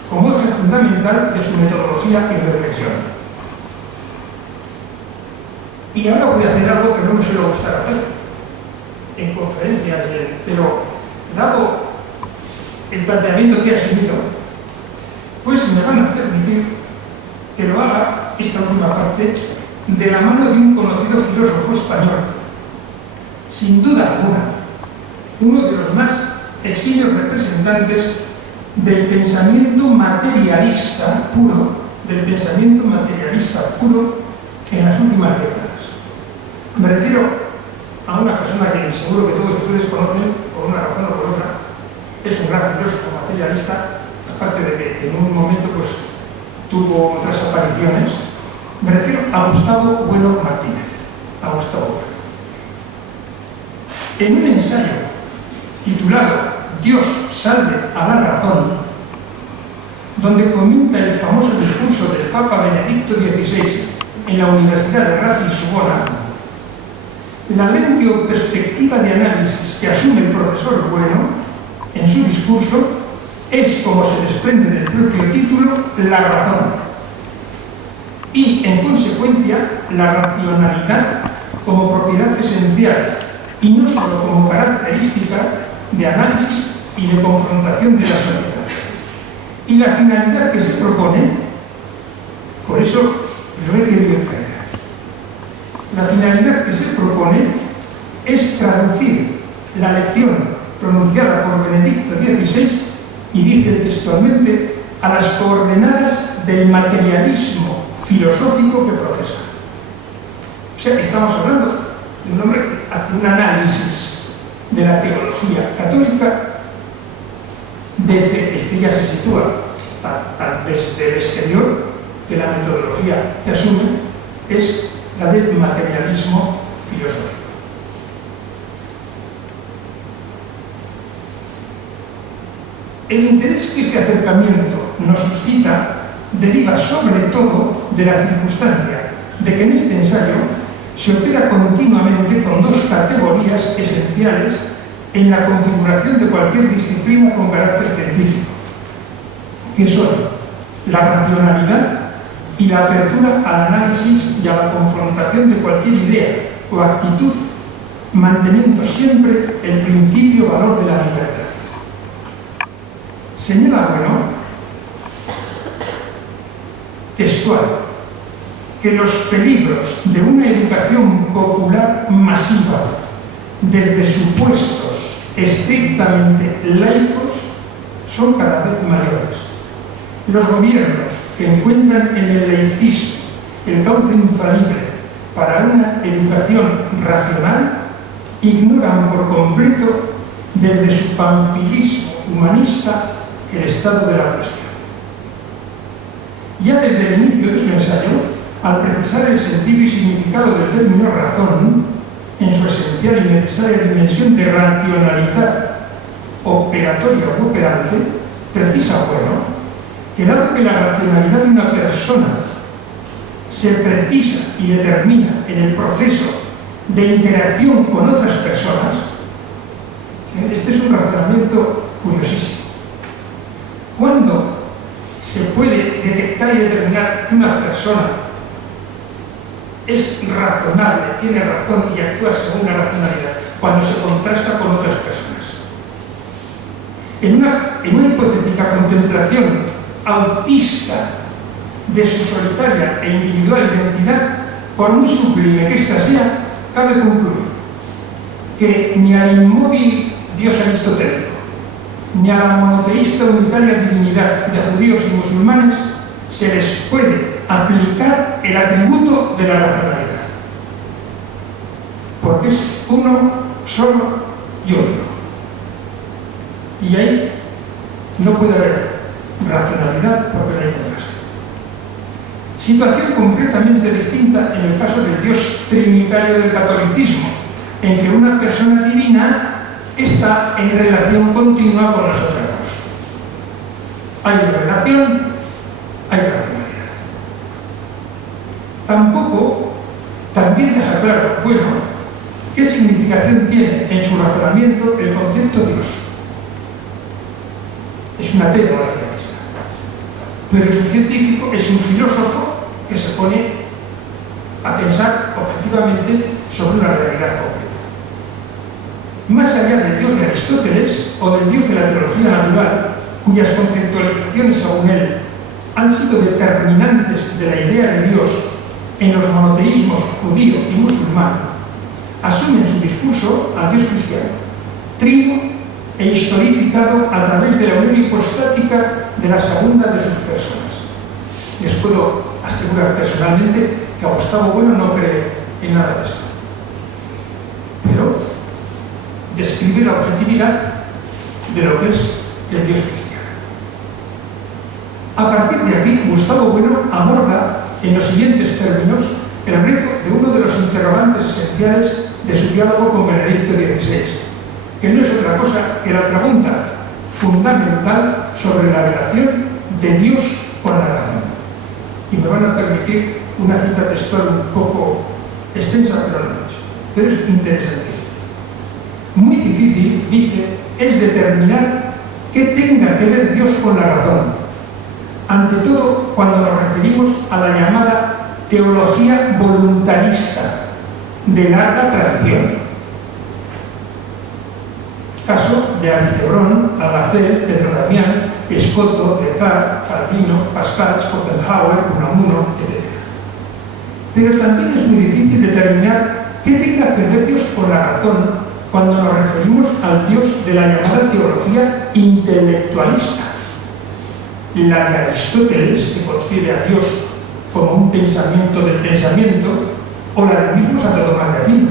como eje fundamental de su metodología y reflexión. Y ahora voy a hacer algo que no me suele gustar hacer en conferencias, pero dado el planteamiento que he asumido, pues me van a permitir que lo haga, esta última parte, de la mano de un conocido filósofo español, sin duda alguna, uno de los más eximios representantes del pensamiento materialista puro, en las últimas décadas. Me refiero a una persona que seguro que todos ustedes conocen por una razón o por otra. Es un gran filósofo materialista, aparte de que en un momento pues tuvo otras apariciones. Me refiero a Gustavo Bueno Martínez. A Gustavo Bueno. En un ensayo titulado Dios salve a la razón, donde comenta el famoso discurso del Papa Benedicto XVI en la Universidad de Ratisbona, la lente o perspectiva de análisis que asume el profesor Bueno en su discurso es, como se desprende del propio título, la razón. Y, en consecuencia, la racionalidad como propiedad esencial y no solo como característica de análisis y de confrontación de la sociedad. Y la finalidad que se propone, por eso lo he querido traer. La finalidad que se propone es traducir la lección pronunciada por Benedicto XVI, y dice textualmente, a las coordenadas del materialismo filosófico que profesa. O sea, estamos hablando de un hombre que hace un análisis de la teología católica desde, este ya se sitúa tan desde el exterior, que la metodología que asume es la del materialismo filosófico. El interés que este acercamiento nos suscita deriva sobre todo de la circunstancia de que en este ensayo se opera continuamente con dos categorías esenciales en la configuración de cualquier disciplina con carácter científico, que son la racionalidad y la apertura al análisis y a la confrontación de cualquier idea o actitud, manteniendo siempre el principio valor de la libertad. Señala Bueno, textual, que los peligros de una educación popular masiva desde supuestos estrictamente laicos son cada vez mayores. Los gobiernos que encuentran en el laicismo el cauce infalible para una educación racional ignoran por completo desde su panfilismo humanista el estado de la cuestión. Ya desde el inicio de su ensayo, al precisar el sentido y significado del término razón en su esencial y necesaria dimensión de racionalidad operatoria o operante, precisa Bueno que dado que la racionalidad de una persona se precisa y determina en el proceso de interacción con otras personas, este es un razonamiento curiosísimo. ¿Cuándo se puede detectar y determinar que una persona es razonable, tiene razón y actúa según la racionalidad? Cuando se contrasta con otras personas. En una hipotética contemplación autista de su solitaria e individual identidad, por muy sublime que ésta sea, cabe concluir que ni al inmóvil Dios aristotélico, ni a la monoteísta unitaria divinidad de judíos y musulmanes se les puede aplicar el atributo de la racionalidad. Porque es uno solo y único. Y ahí no puede haber racionalidad porque no hay contraste. Situación completamente distinta en el caso del Dios trinitario del catolicismo, en que una persona divina está en relación continua con las otras dos. Hay relación, hay racionalidad. También deja claro, bueno, qué significación tiene en su razonamiento el concepto Dios. Es un ateo materialista, pero es un científico, es un filósofo que se pone a pensar objetivamente sobre una realidad concreta. Más allá del Dios de Aristóteles o del Dios de la teología natural, cuyas conceptualizaciones, según él, han sido determinantes de la idea de Dios en los monoteísmos judío y musulmán, asume en su discurso al Dios cristiano, trino e historificado a través de la unión hipostática de la segunda de sus personas. Les puedo asegurar personalmente que Gustavo Bueno no cree en nada de esto, pero describe la objetividad de lo que es el Dios cristiano. A partir de aquí, Gustavo Bueno aborda en los siguientes términos el reto de uno de los interrogantes esenciales de su diálogo con Benedicto XVI, que no es otra cosa que la pregunta fundamental sobre la relación de Dios con la razón. Y me van a permitir una cita textual un poco extensa, pero no mucho. Pero es interesantísimo. Muy difícil, dice, es determinar qué tenga que ver Dios con la razón. Ante todo, cuando nos referimos a la llamada teología voluntarista de larga tradición. Caso de Avicebrón, Algacel, Pedro Damián, Escoto, Descartes, Calvino, Pascal, Schopenhauer, Unamuno, etc. Pero también es muy difícil determinar qué tenga que ver Dios con la razón cuando nos referimos al Dios de la llamada teología intelectualista, la de Aristóteles, que concibe a Dios como un pensamiento del pensamiento, o la del mismo Santo Tomás de Aquino,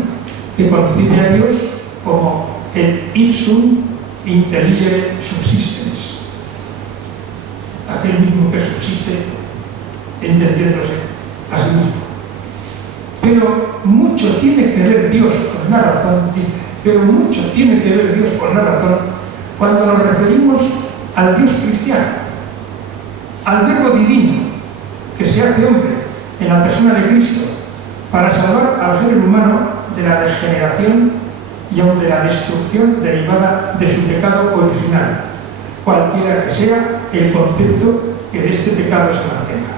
que concibe a Dios como el ipsum intelligere subsistens, aquel mismo que subsiste entendiéndose a sí mismo. Pero mucho tiene que ver Dios con la razón, dice, pero mucho tiene que ver Dios con la razón cuando nos referimos al Dios cristiano, al Verbo divino que se hace hombre en la persona de Cristo para salvar al género humano de la degeneración y aun de la destrucción derivada de su pecado original, cualquiera que sea el concepto que de este pecado se mantenga.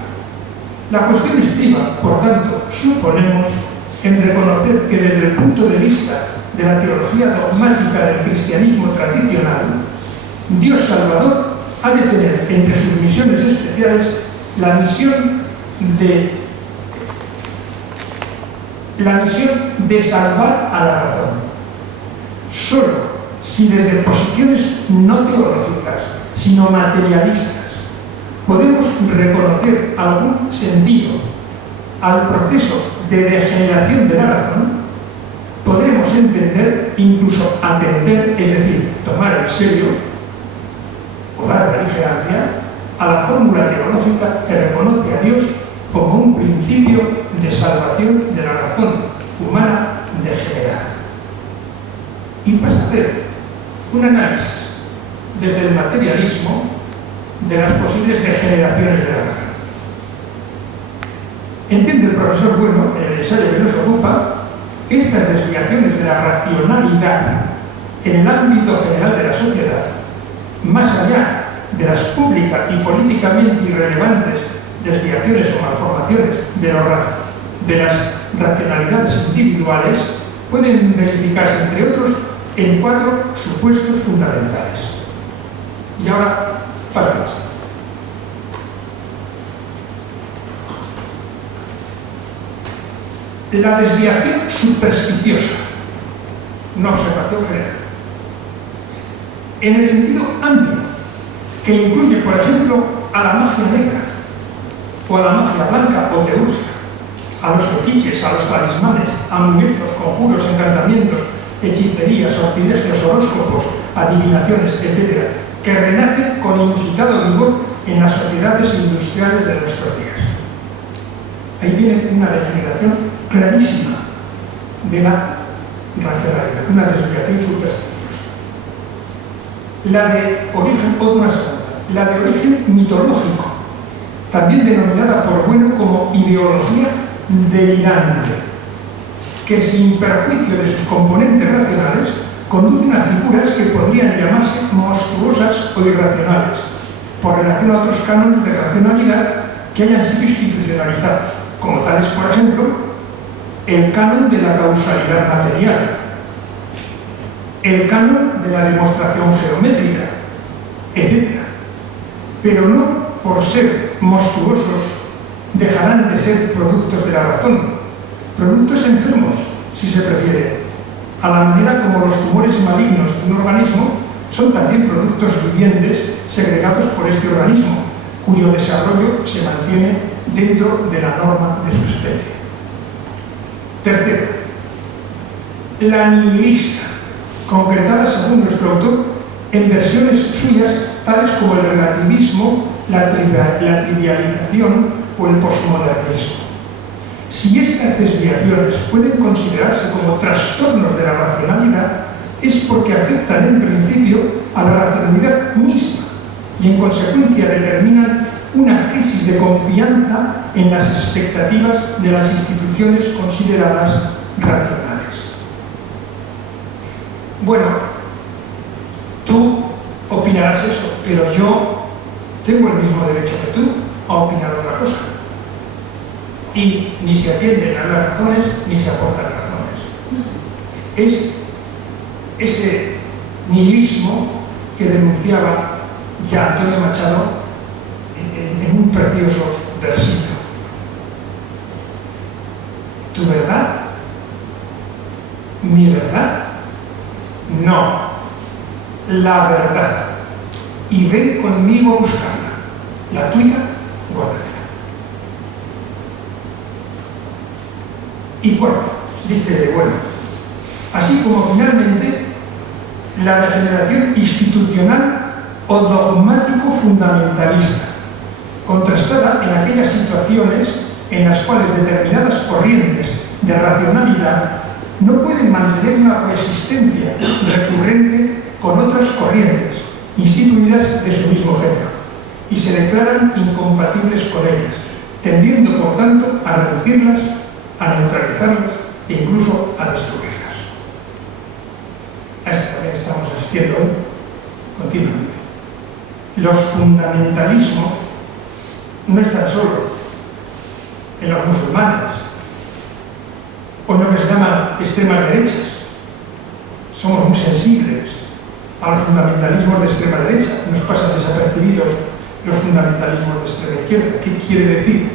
La cuestión estriba, por tanto, suponemos, en reconocer que desde el punto de vista de la teología dogmática del cristianismo tradicional, Dios Salvador ha de tener entre sus misiones especiales la misión de salvar a la razón. Solo si desde posiciones no teológicas, sino materialistas, podemos reconocer algún sentido al proceso de degeneración de la razón, podremos entender, incluso atender, es decir, tomar en serio o dar beligerancia a la fórmula teológica que reconoce a Dios como un principio de salvación de la razón humana degenerada. Y pasa a hacer un análisis desde el materialismo de las posibles degeneraciones de la razón. Entiende el profesor Bueno, en el ensayo que nos ocupa, estas desviaciones de la racionalidad en el ámbito general de la sociedad, más allá de las públicas y políticamente irrelevantes desviaciones o malformaciones de las racionalidades individuales, pueden verificarse, entre otros, en 4 supuestos fundamentales. Y ahora, paso más. La desviación supersticiosa, una observación general, en el sentido amplio, que incluye, por ejemplo, a la magia negra, o a la magia blanca o teúrgica, a los fetiches, a los talismanes, amuletos, conjuros, encantamientos, hechicerías, sortilegios, horóscopos, adivinaciones, etc., que renacen con inusitado vigor en las sociedades industriales de nuestros días. Ahí tiene una degeneración clarísima de la racionalidad, una desviación supersticiosa. La de origen, o una segunda, la de origen mitológico, también denominada por Bueno como ideología delirante, que sin perjuicio de sus componentes racionales conducen a figuras que podrían llamarse monstruosas o irracionales, por relación a otros cánones de racionalidad que hayan sido institucionalizados, como tales, por ejemplo, el canon de la causalidad material, el canon de la demostración geométrica, etc. Pero no por ser monstruosos dejarán de ser productos de la razón, productos enfermos, si se prefiere, a la manera como los tumores malignos de un organismo son también productos vivientes segregados por este organismo, cuyo desarrollo se mantiene dentro de la norma de su especie. Tercero, la nihilista, concretada según nuestro autor en versiones suyas tales como el relativismo, la trivialización o el posmodernismo. Si estas desviaciones pueden considerarse como trastornos de la racionalidad, es porque afectan en principio a la racionalidad misma y en consecuencia determinan una crisis de confianza en las expectativas de las instituciones consideradas racionales. Bueno, tú opinarás eso, pero yo tengo el mismo derecho que tú a opinar otra cosa. Y ni se atienden a las razones ni se aportan razones. Es ese nihilismo que denunciaba ya Antonio Machado en un precioso versito. ¿Tu verdad? ¿Mi verdad? No, la verdad. Y ven conmigo a buscarla. La tuya, guárdala. Y cuarto, dice, bueno, así como finalmente la degeneración institucional o dogmático fundamentalista, contrastada en aquellas situaciones en las cuales determinadas corrientes de racionalidad no pueden mantener una coexistencia recurrente con otras corrientes instituidas de su mismo género y se declaran incompatibles con ellas, tendiendo por tanto a reducirlas, a neutralizarlas e incluso a destruirlas. A esto también estamos asistiendo hoy continuamente. Los fundamentalismos no están solo en los musulmanes o en lo que se llaman extremas derechas. Somos muy sensibles a los fundamentalismos de extrema derecha. Nos pasan desapercibidos los fundamentalismos de extrema izquierda. ¿Qué quiere decir?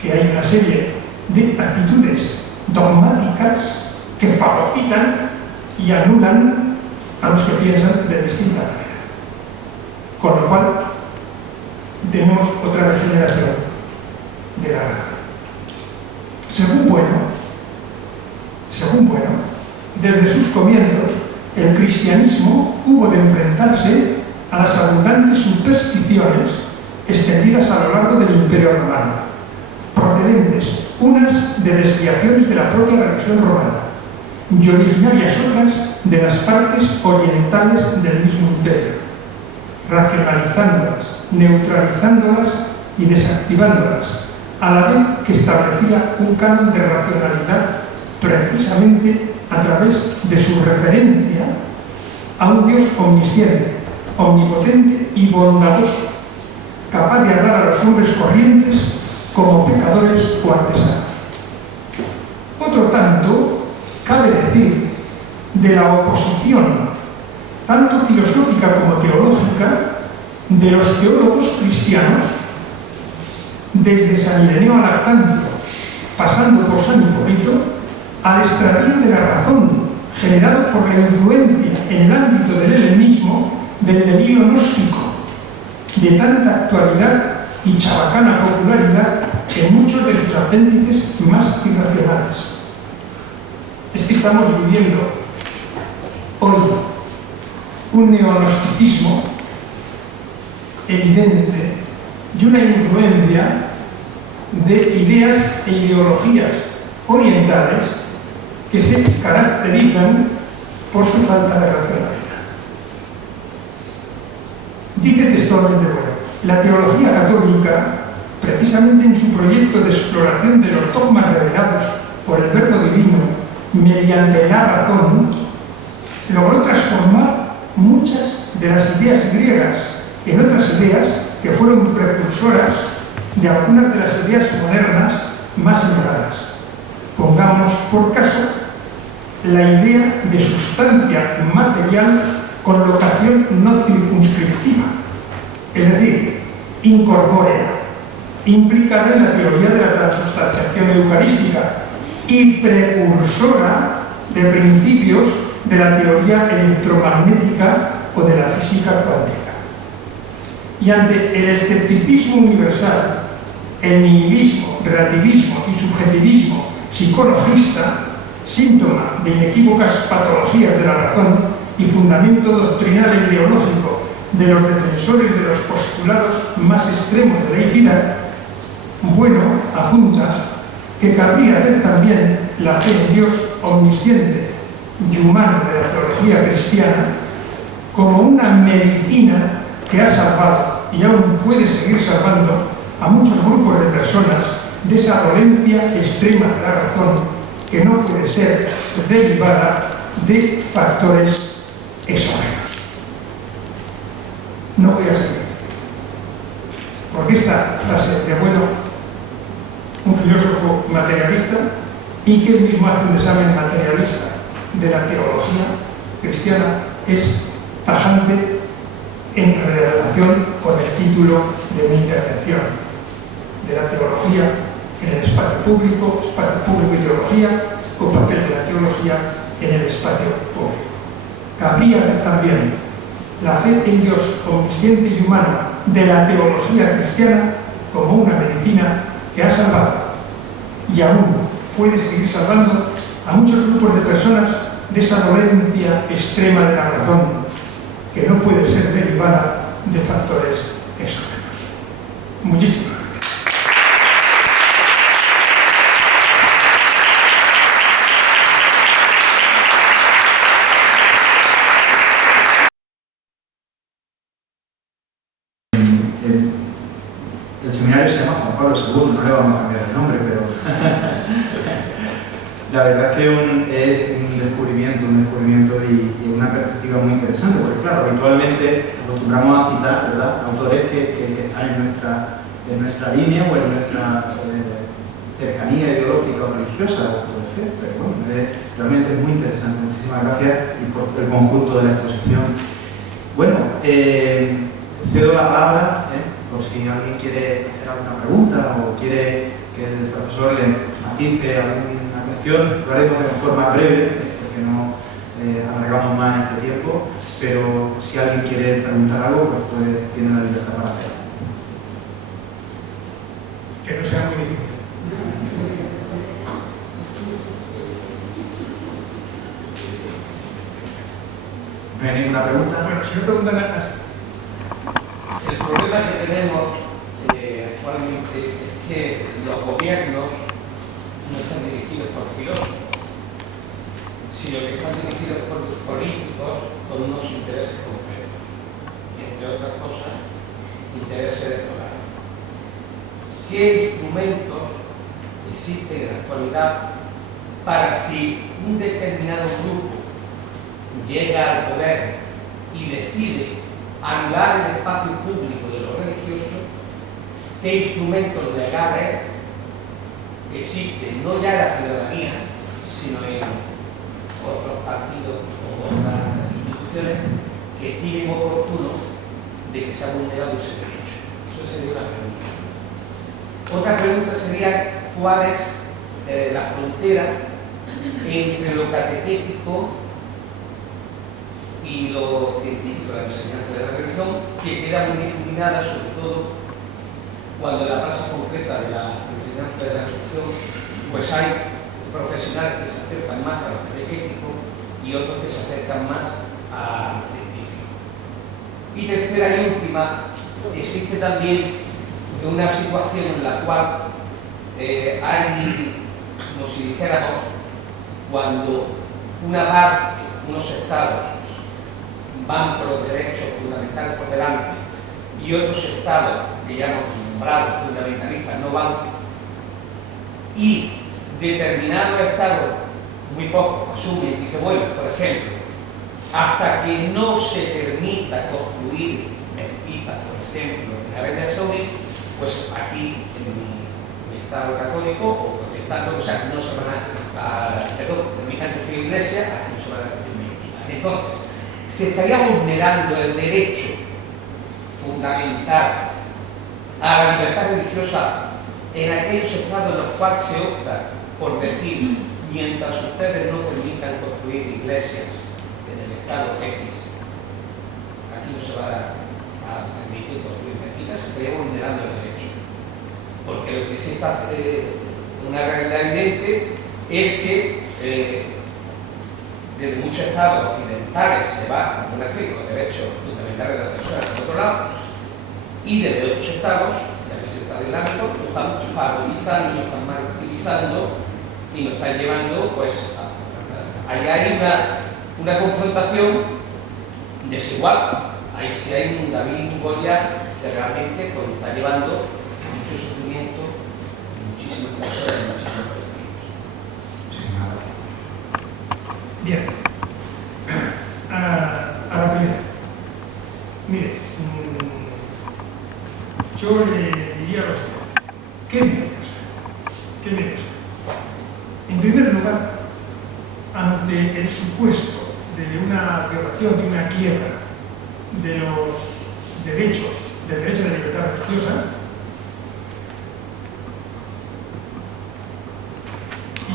Que hay una serie de actitudes dogmáticas que fagocitan y anulan a los que piensan de distinta manera. Con lo cual, tenemos otra regeneración de la razón. Según Bueno, desde sus comienzos, el cristianismo hubo de enfrentarse a las abundantes supersticiones extendidas a lo largo del Imperio Romano, procedentes unas de desviaciones de la propia religión romana y originarias otras de las partes orientales del mismo imperio, racionalizándolas, neutralizándolas y desactivándolas, a la vez que establecía un canon de racionalidad precisamente a través de su referencia a un Dios omnisciente, omnipotente y bondadoso, capaz de hablar a los hombres corrientes como pecadores o artesanos. Otro tanto cabe decir de la oposición, tanto filosófica como teológica, de los teólogos cristianos, desde San Ireneo a Lactancio, pasando por San Hipólito, al extravío de la razón generado por la influencia en el ámbito del helenismo del delirio gnóstico, de tanta actualidad y chabacana popularidad en muchos de sus apéndices más irracionales. Es que estamos viviendo hoy un neognosticismo evidente y una influencia de ideas e ideologías orientales que se caracterizan por su falta de racionalidad. Dice textualmente, la teología católica, precisamente en su proyecto de exploración de los dogmas revelados por el Verbo Divino mediante la razón, logró transformar muchas de las ideas griegas en otras ideas que fueron precursoras de algunas de las ideas modernas más elevadas. Pongamos por caso la idea de sustancia material con locación no circunscriptiva, es decir, incorpórea, implicada en la teoría de la transubstanciación eucarística y precursora de principios de la teoría electromagnética o de la física cuántica. Y ante el escepticismo universal, el nihilismo, relativismo y subjetivismo psicologista, síntoma de inequívocas patologías de la razón y fundamento doctrinal e ideológico de los defensores de los postulados más extremos de laicidad, Bueno apunta que cabría ver también la fe en Dios omnisciente y humano de la teología cristiana como una medicina que ha salvado y aún puede seguir salvando a muchos grupos de personas de esa dolencia extrema de la razón que no puede ser derivada de factores exógenos. No voy a seguir, porque esta frase de Bueno, un filósofo materialista, y que él mismo hace un examen materialista de la teología cristiana, es tajante en relación con el título de mi intervención, de la teología en el espacio público y teología, o papel de la teología en el espacio público. Cabría ver también la fe en Dios omnisciente y humano de la teología cristiana como una medicina que ha salvado y aún puede seguir salvando a muchos grupos de personas de esa dolencia extrema de la razón que no puede ser derivada de factores exógenos. Muchísimas gracias. El seminario se llama Juan Pablo II, no le vamos a cambiar el nombre, pero la verdad es que es un descubrimiento y una perspectiva muy interesante, porque claro, habitualmente acostumbramos a citar, ¿verdad?, autores que están en nuestra línea o en nuestra cercanía ideológica o religiosa, puede ser, pero bueno, realmente es muy interesante. Muchísimas gracias y por el conjunto de la exposición. Bueno, cedo la palabra, por si alguien quiere hacer alguna pregunta o quiere que el profesor le matice alguna cuestión. Lo haremos de forma breve, porque no alargamos más este tiempo, pero si alguien quiere preguntar algo, pues tiene la libertad para hacerlo. Que no sea muy difícil. ¿No hay ninguna pregunta? Bueno, si no preguntan así. El problema que tenemos actualmente es que los gobiernos no están dirigidos por filósofos, sino que están dirigidos por políticos con unos intereses concretos, entre otras cosas, intereses electorales. ¿Qué instrumentos existen en la actualidad para si un determinado grupo llega al poder y decide anular el espacio público de lo religioso, qué instrumentos legales existen, no ya en la ciudadanía, sino en otros partidos o otras instituciones que estimen oportuno de que se ha vulnerado ese derecho. Eso sería una pregunta. Otra pregunta sería cuál es la frontera entre lo catequético y lo científico, la enseñanza de la religión, que queda muy difuminada, sobre todo cuando en la plaza concreta de la enseñanza de la religión, pues hay profesionales que se acercan más a lo catequético y otros que se acercan más a lo científico. Y tercera y última, existe también una situación en la cual hay, como si dijéramos, cuando una parte, unos estados, van por los derechos fundamentales por delante y otros estados, que ya hemos nombrado fundamentalistas, no van, y determinados estados, muy pocos, asumen y dicen, bueno, por ejemplo, hasta que no se permita construir mezquitas, por ejemplo, en Arabia Saudí, pues aquí en el Estado católico o protestante, o sea, no se van permitan construir iglesias, aquí no se van a construir mezquitas. Entonces, se estaría vulnerando el derecho fundamental a la libertad religiosa en aquellos estados en los cuales se opta por decir, mientras ustedes no permitan construir iglesias en el estado X, aquí no se va a permitir construir mezquitas, se estaría vulnerando el derecho. Porque lo que sí está una realidad evidente es que desde muchos estados occidentales se va, como decir, los derechos fundamentales de las personas por otro lado, y desde otros estados, ya que es el estado islámico, lo están favorizando, lo están martirizando y nos están llevando, pues, ahí hay una confrontación desigual. Ahí sí hay un David y un Goliat que realmente pues, está llevando mucho sufrimiento, muchísimas cosas y muchísimos problemas. Muchísimas gracias. Bien, a la primera. Mire, yo le diría lo siguiente. ¿Qué medios? ¿Qué medios? En primer lugar, ante el supuesto de una violación, de una quiebra de los derechos, del derecho de libertad religiosa,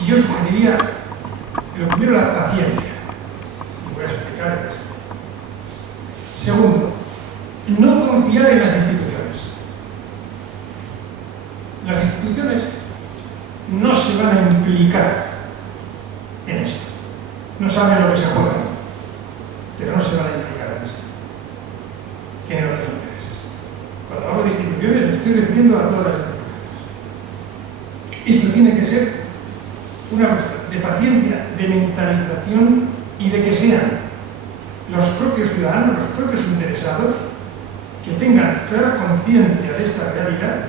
y yo sugeriría, lo primero, la paciencia. Y voy a explicar esto. Segundo, no confiar en las instituciones. Las instituciones no se van a implicar en esto. No saben lo que se juegan, pero no se van a implicar en esto. Tienen otros intereses. Cuando hablo de instituciones, me estoy refiriendo a todas las instituciones. Esto tiene que ser una cuestión de paciencia, de mentalización y de que sean los propios ciudadanos, los propios interesados, que tengan clara conciencia de esta realidad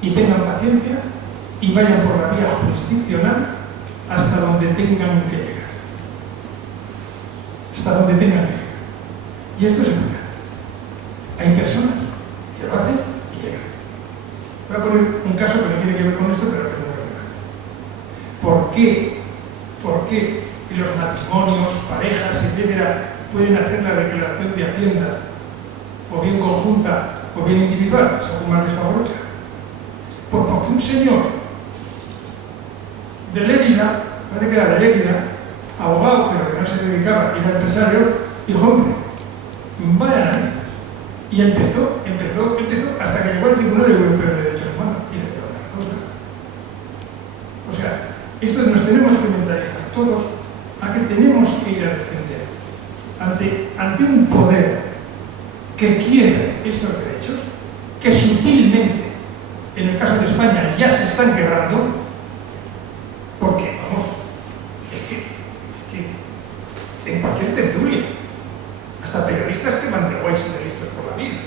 y tengan paciencia y vayan por la vía jurisdiccional hasta donde tengan que llegar. Hasta donde tengan que llegar. Y esto se puede hacer. Hay personas que lo hacen y llegan. Voy a poner un caso que no tiene que ver con esto, pero que no me relevante. ¿Por qué los matrimonios, parejas, etcétera, pueden hacer la declaración de Hacienda o bien conjunta o bien individual, según más les favorezca? Pues porque un señor de Lérida, parece que era de Lérida, abogado, pero que no se dedicaba, era empresario, dijo, hombre, vaya narices. Y empezó, hasta que llegó al Tribunal Europeo de Derechos Humanos y le quedó la cosa. O sea, esto nos tenemos que mentalizar todos a que tenemos que ir a defender ante un poder que quiere estos derechos, que sutilmente, en el caso de España, ya se están quebrando, porque, vamos, es que en cualquier tertulia, hasta periodistas que van de guays y de listos por la vida.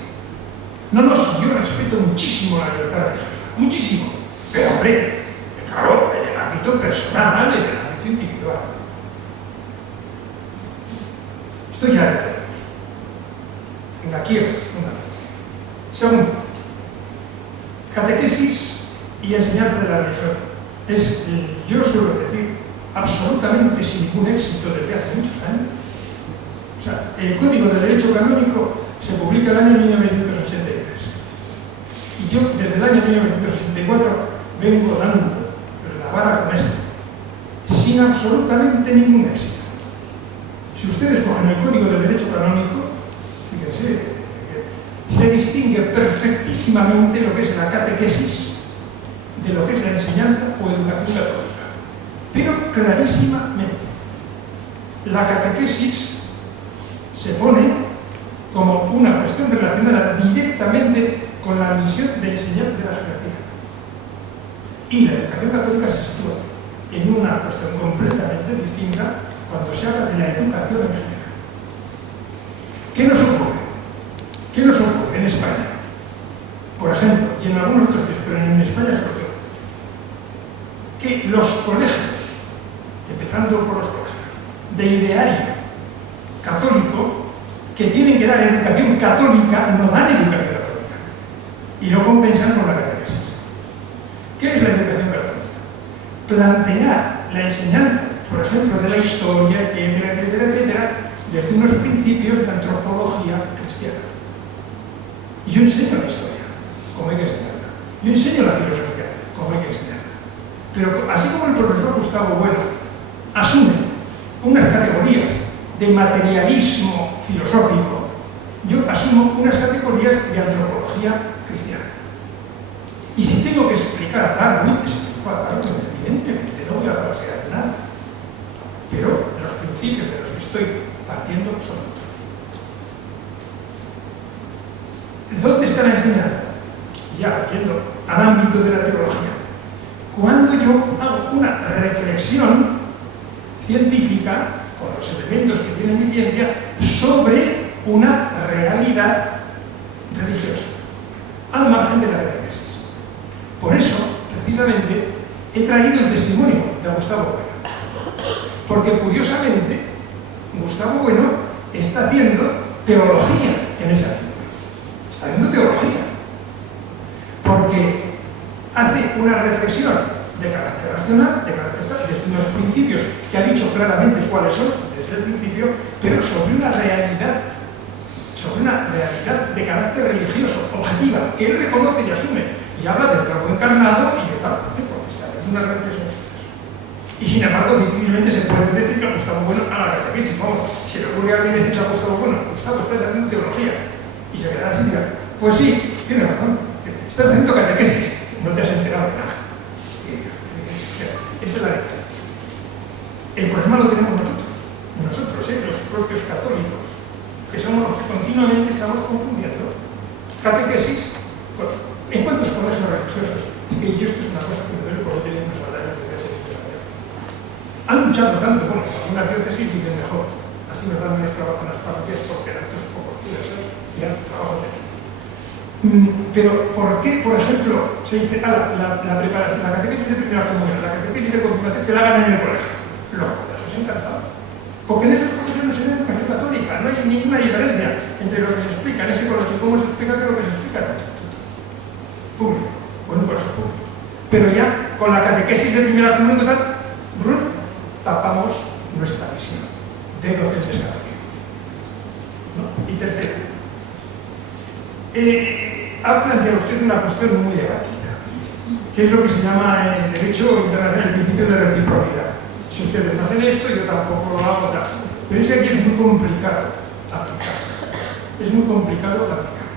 No, yo respeto muchísimo la libertad religiosa, muchísimo, pero hombre, claro, en el ámbito personal, en el ámbito proyecto individual. Esto ya lo tenemos. En la quiebra, fundamental. Segundo, catequesis y enseñanza de la religión. Es, yo suelo decir, absolutamente sin ningún éxito desde hace muchos años. O sea, el Código de Derecho Canónico se publica el año 1983. Y yo, desde el año 1984, vengo dando la vara con esto, sin absolutamente ningún éxito. Si ustedes cogen el Código de Derecho Canónico, fíjense, se distingue perfectísimamente lo que es la catequesis de lo que es la enseñanza o educación católica. Pero clarísimamente, la catequesis se pone como una cuestión relacionada directamente con la misión de enseñar de la jerarquía. Y la educación católica se sitúa en una cuestión completamente distinta cuando se habla de la educación en general. ¿Qué nos ocurre? ¿Qué nos ocurre en España? Por ejemplo, y en algunos otros países, pero en España sobre todo, que los colegios, empezando por los colegios, de ideario católico, que tienen que dar educación católica, no dan educación católica. Y lo compensan con la catequesis. ¿Qué es la educación católica? Plantear la enseñanza, por ejemplo, de la historia, etcétera, etcétera, etcétera, desde unos principios de antropología cristiana. Y yo enseño la historia, como hay que enseñarla. Yo enseño la filosofía, como hay que enseñarla. Pero así como el profesor Gustavo Bueno asume unas categorías de materialismo filosófico, yo asumo unas categorías de antropología cristiana. Y si tengo que explicar a Darwin, explico a Darwin, evidentemente, no voy a falsear nada. Pero los principios de los que estoy partiendo son otros. ¿Dónde está la enseñanza? Ya yendo al ámbito de la teología. Cuando yo hago una reflexión científica, con los elementos que tiene mi ciencia, sobre una realidad religiosa, al margen de la catequesis. Por eso, precisamente, he traído el testimonio de Gustavo Bueno. Porque, curiosamente, Gustavo Bueno está haciendo teología en ese artículo. Está haciendo teología. Porque hace una reflexión de carácter racional, de carácter tal, desde unos principios que ha dicho claramente cuáles son desde el principio, pero sobre una realidad de carácter religioso, objetiva, que él reconoce y asume, y habla del verbo encarnado y de tal, porque está haciendo una reflexión. Y sin embargo, difícilmente se puede decir que Gustavo Bueno haga catequesis. Vamos, se le ocurre a alguien decirle a Gustavo Bueno, Gustavo, estás haciendo teología, y se quedará así, dirá, pues sí, tiene razón, estás haciendo catequesis, no te has enterado de nada. Esa es la diferencia. El problema lo tenemos nosotros, los propios católicos, que somos los que continuamente estamos confundiendo catequesis. ¿En cuántos colegios religiosos? Es que yo esto es una cosa que me duele porque tienen unas batallas de diócesis. Han luchado tanto, bueno, algunas diócesis dicen mejor, así nos dan menos trabajo en las parroquias porque en actos pocos puede ser, y han trabajo de aquí. Pero, ¿por qué, por ejemplo, se dice la preparación, la catequesis de primera comunión, la catequesis de confirmación, que la hagan en el colegio? Los colegios encantados. Porque en esos colegios no se da educación católica, no hay ninguna diferencia entre lo que se explica en ese colegio y cómo se explica que lo que se explica en el instituto público, o en un colegio público. Pero ya, con la catequesis de primera comunión, tapamos nuestra misión de docentes católicos. ¿No? Y tercero, ha planteado usted una cuestión muy debatida, que es lo que se llama en derecho internacional el principio de reciprocidad. Si ustedes no hacen esto, yo tampoco lo hago, tal. Pero es que aquí es muy complicado aplicar. Es muy complicado aplicar.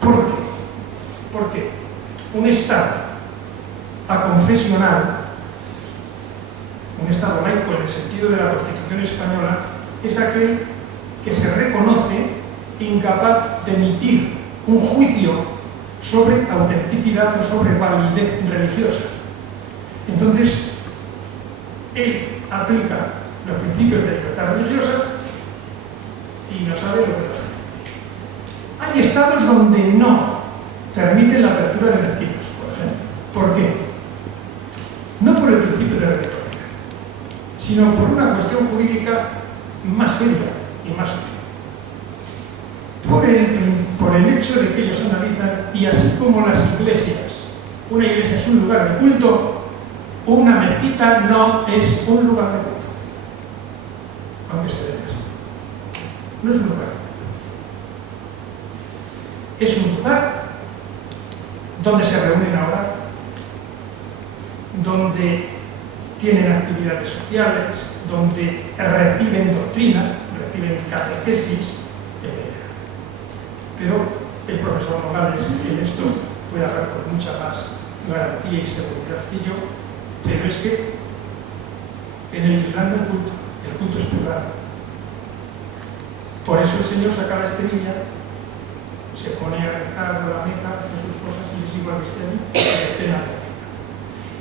¿Por qué? Porque un Estado aconfesional, un Estado laico en el sentido de la Constitución española, es aquel que se reconoce incapaz de emitir un juicio sobre autenticidad o sobre validez religiosa. Entonces, él aplica los principios de libertad religiosa y no sabe lo que no sabe. Hay estados donde no permiten la apertura de mezquitas, por ejemplo. ¿Por qué? No por el principio de reciprocidad, sino por una cuestión jurídica más seria y más útil. Por el hecho de que ellos analizan, y así como las iglesias, una iglesia es un lugar de culto, una mezquita no es un lugar de culto, aunque se dé así. No es un lugar de culto. Es un lugar donde se reúnen a orar, donde tienen actividades sociales, donde reciben doctrina, reciben catequesis, etc. Pero el profesor Nogales en esto puede hablar con mucha más garantía y seguridad que yo, pero es que en el Islam no hay culto, el culto es privado. Por eso el Señor saca la esterilla, se pone a rezar a la Meca, hace sus cosas y es igual que esté allí, que esté en la Meca.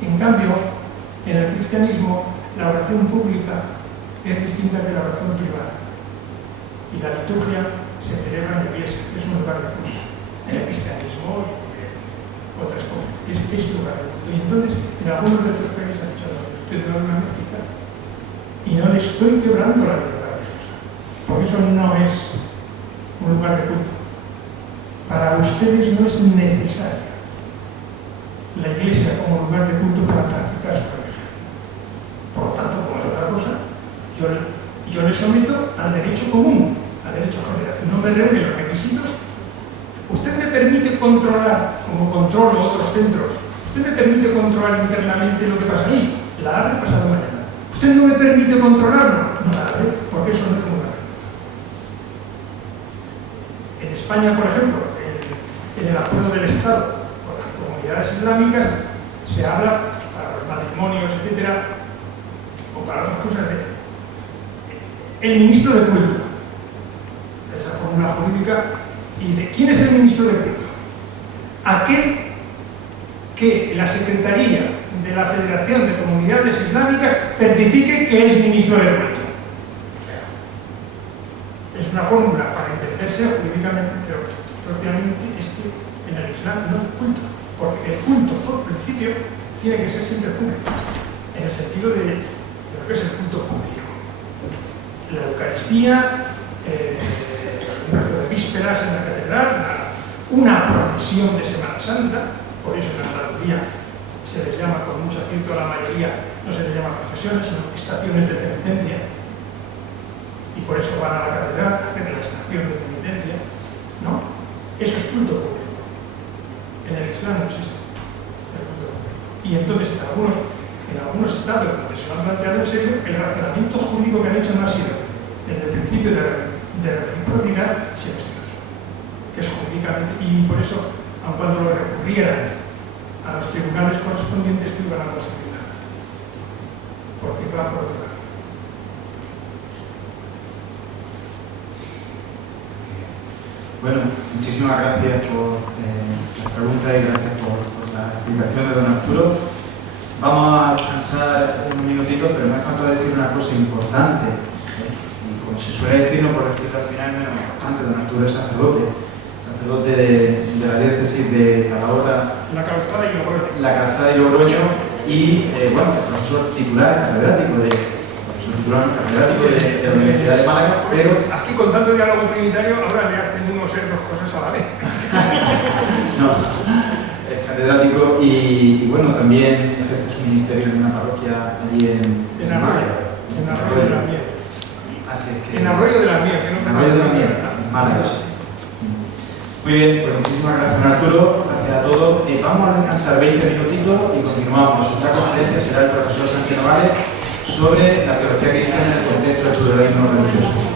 En cambio, en el cristianismo, la oración pública es distinta que la oración privada. Y la liturgia se celebra en la iglesia, es un lugar de culto. En el cristianismo, otras cosas, es un lugar de culto. Y entonces, en algunos de estos países han dicho, usted da una mezquita y no le estoy quebrando la libertad religiosa, porque eso no es un lugar de culto. Para ustedes no es necesaria la iglesia como lugar de culto para practicar su religión. Por lo tanto, como es otra cosa, yo le someto al derecho común, al derecho general. No me reúne los requisitos. Usted me permite controlar, como controlo otros centros, usted me permite controlar internamente lo que pasa ahí. La abre pasado mañana. Usted no me permite controlarlo. No la abre, porque eso no es un lugar de culto. En España, por ejemplo, en el acuerdo del Estado con las comunidades islámicas se habla pues, para los matrimonios, etcétera, o para otras cosas de el ministro de culto, esa fórmula jurídica. ¿Y de quién es el ministro de culto? Aquel que la Secretaría de la Federación de Comunidades Islámicas certifique que es ministro de culto. Es una fórmula para entenderse jurídicamente, pero propiamente es que en el Islam no hay culto, porque el culto, por principio, tiene que ser siempre público, en el sentido de lo que es el culto público. La Eucaristía, el rezo de vísperas en la catedral, una procesión de Semana Santa, por eso en Andalucía se les llama, con mucho acierto a la mayoría, no se les llama procesiones, sino estaciones de penitencia, y por eso van a la catedral a hacer la estación de penitencia, ¿no? Eso es culto público. En el Islam no existe el culto público. Y entonces, en algunos estados donde se lo han planteado en serio, el razonamiento jurídico que han hecho no ha sido en el principio de reciprocidad, sino este otro, que es jurídicamente, y por eso, aun cuando lo recurrieran a los tribunales correspondientes, no iban a conseguir nada, porque va por otro lado. Bueno, muchísimas gracias por la pregunta y gracias por la explicación de don Arturo. Vamos a descansar unos minutitos, pero me ha faltado decir una cosa importante. Y como se suele decir, no por decirlo al final, menos importante, don Arturo es sacerdote de la diócesis de Calahorra, La Calzada y Logroño, y bueno, profesor titular, catedrático de la Universidad de Málaga, pero aquí con tanto diálogo trinitario ahora le hacen uno ser dos cosas a la vez. no, es catedrático y bueno, también ejerce su ministerio en una parroquia allí en Málaga. En Arroyo de la Miel. Así es que... En Arroyo de la Miel, que no me Arroyo de la Miel, Málaga. Muy bien, pues muchísimas gracias, don Arturo, gracias a todos. Vamos a descansar 20 minutitos y continuamos. Otra conferencia será el profesor Sánchez Nogales sobre la teología cristiana en el contexto del pluralismo religioso.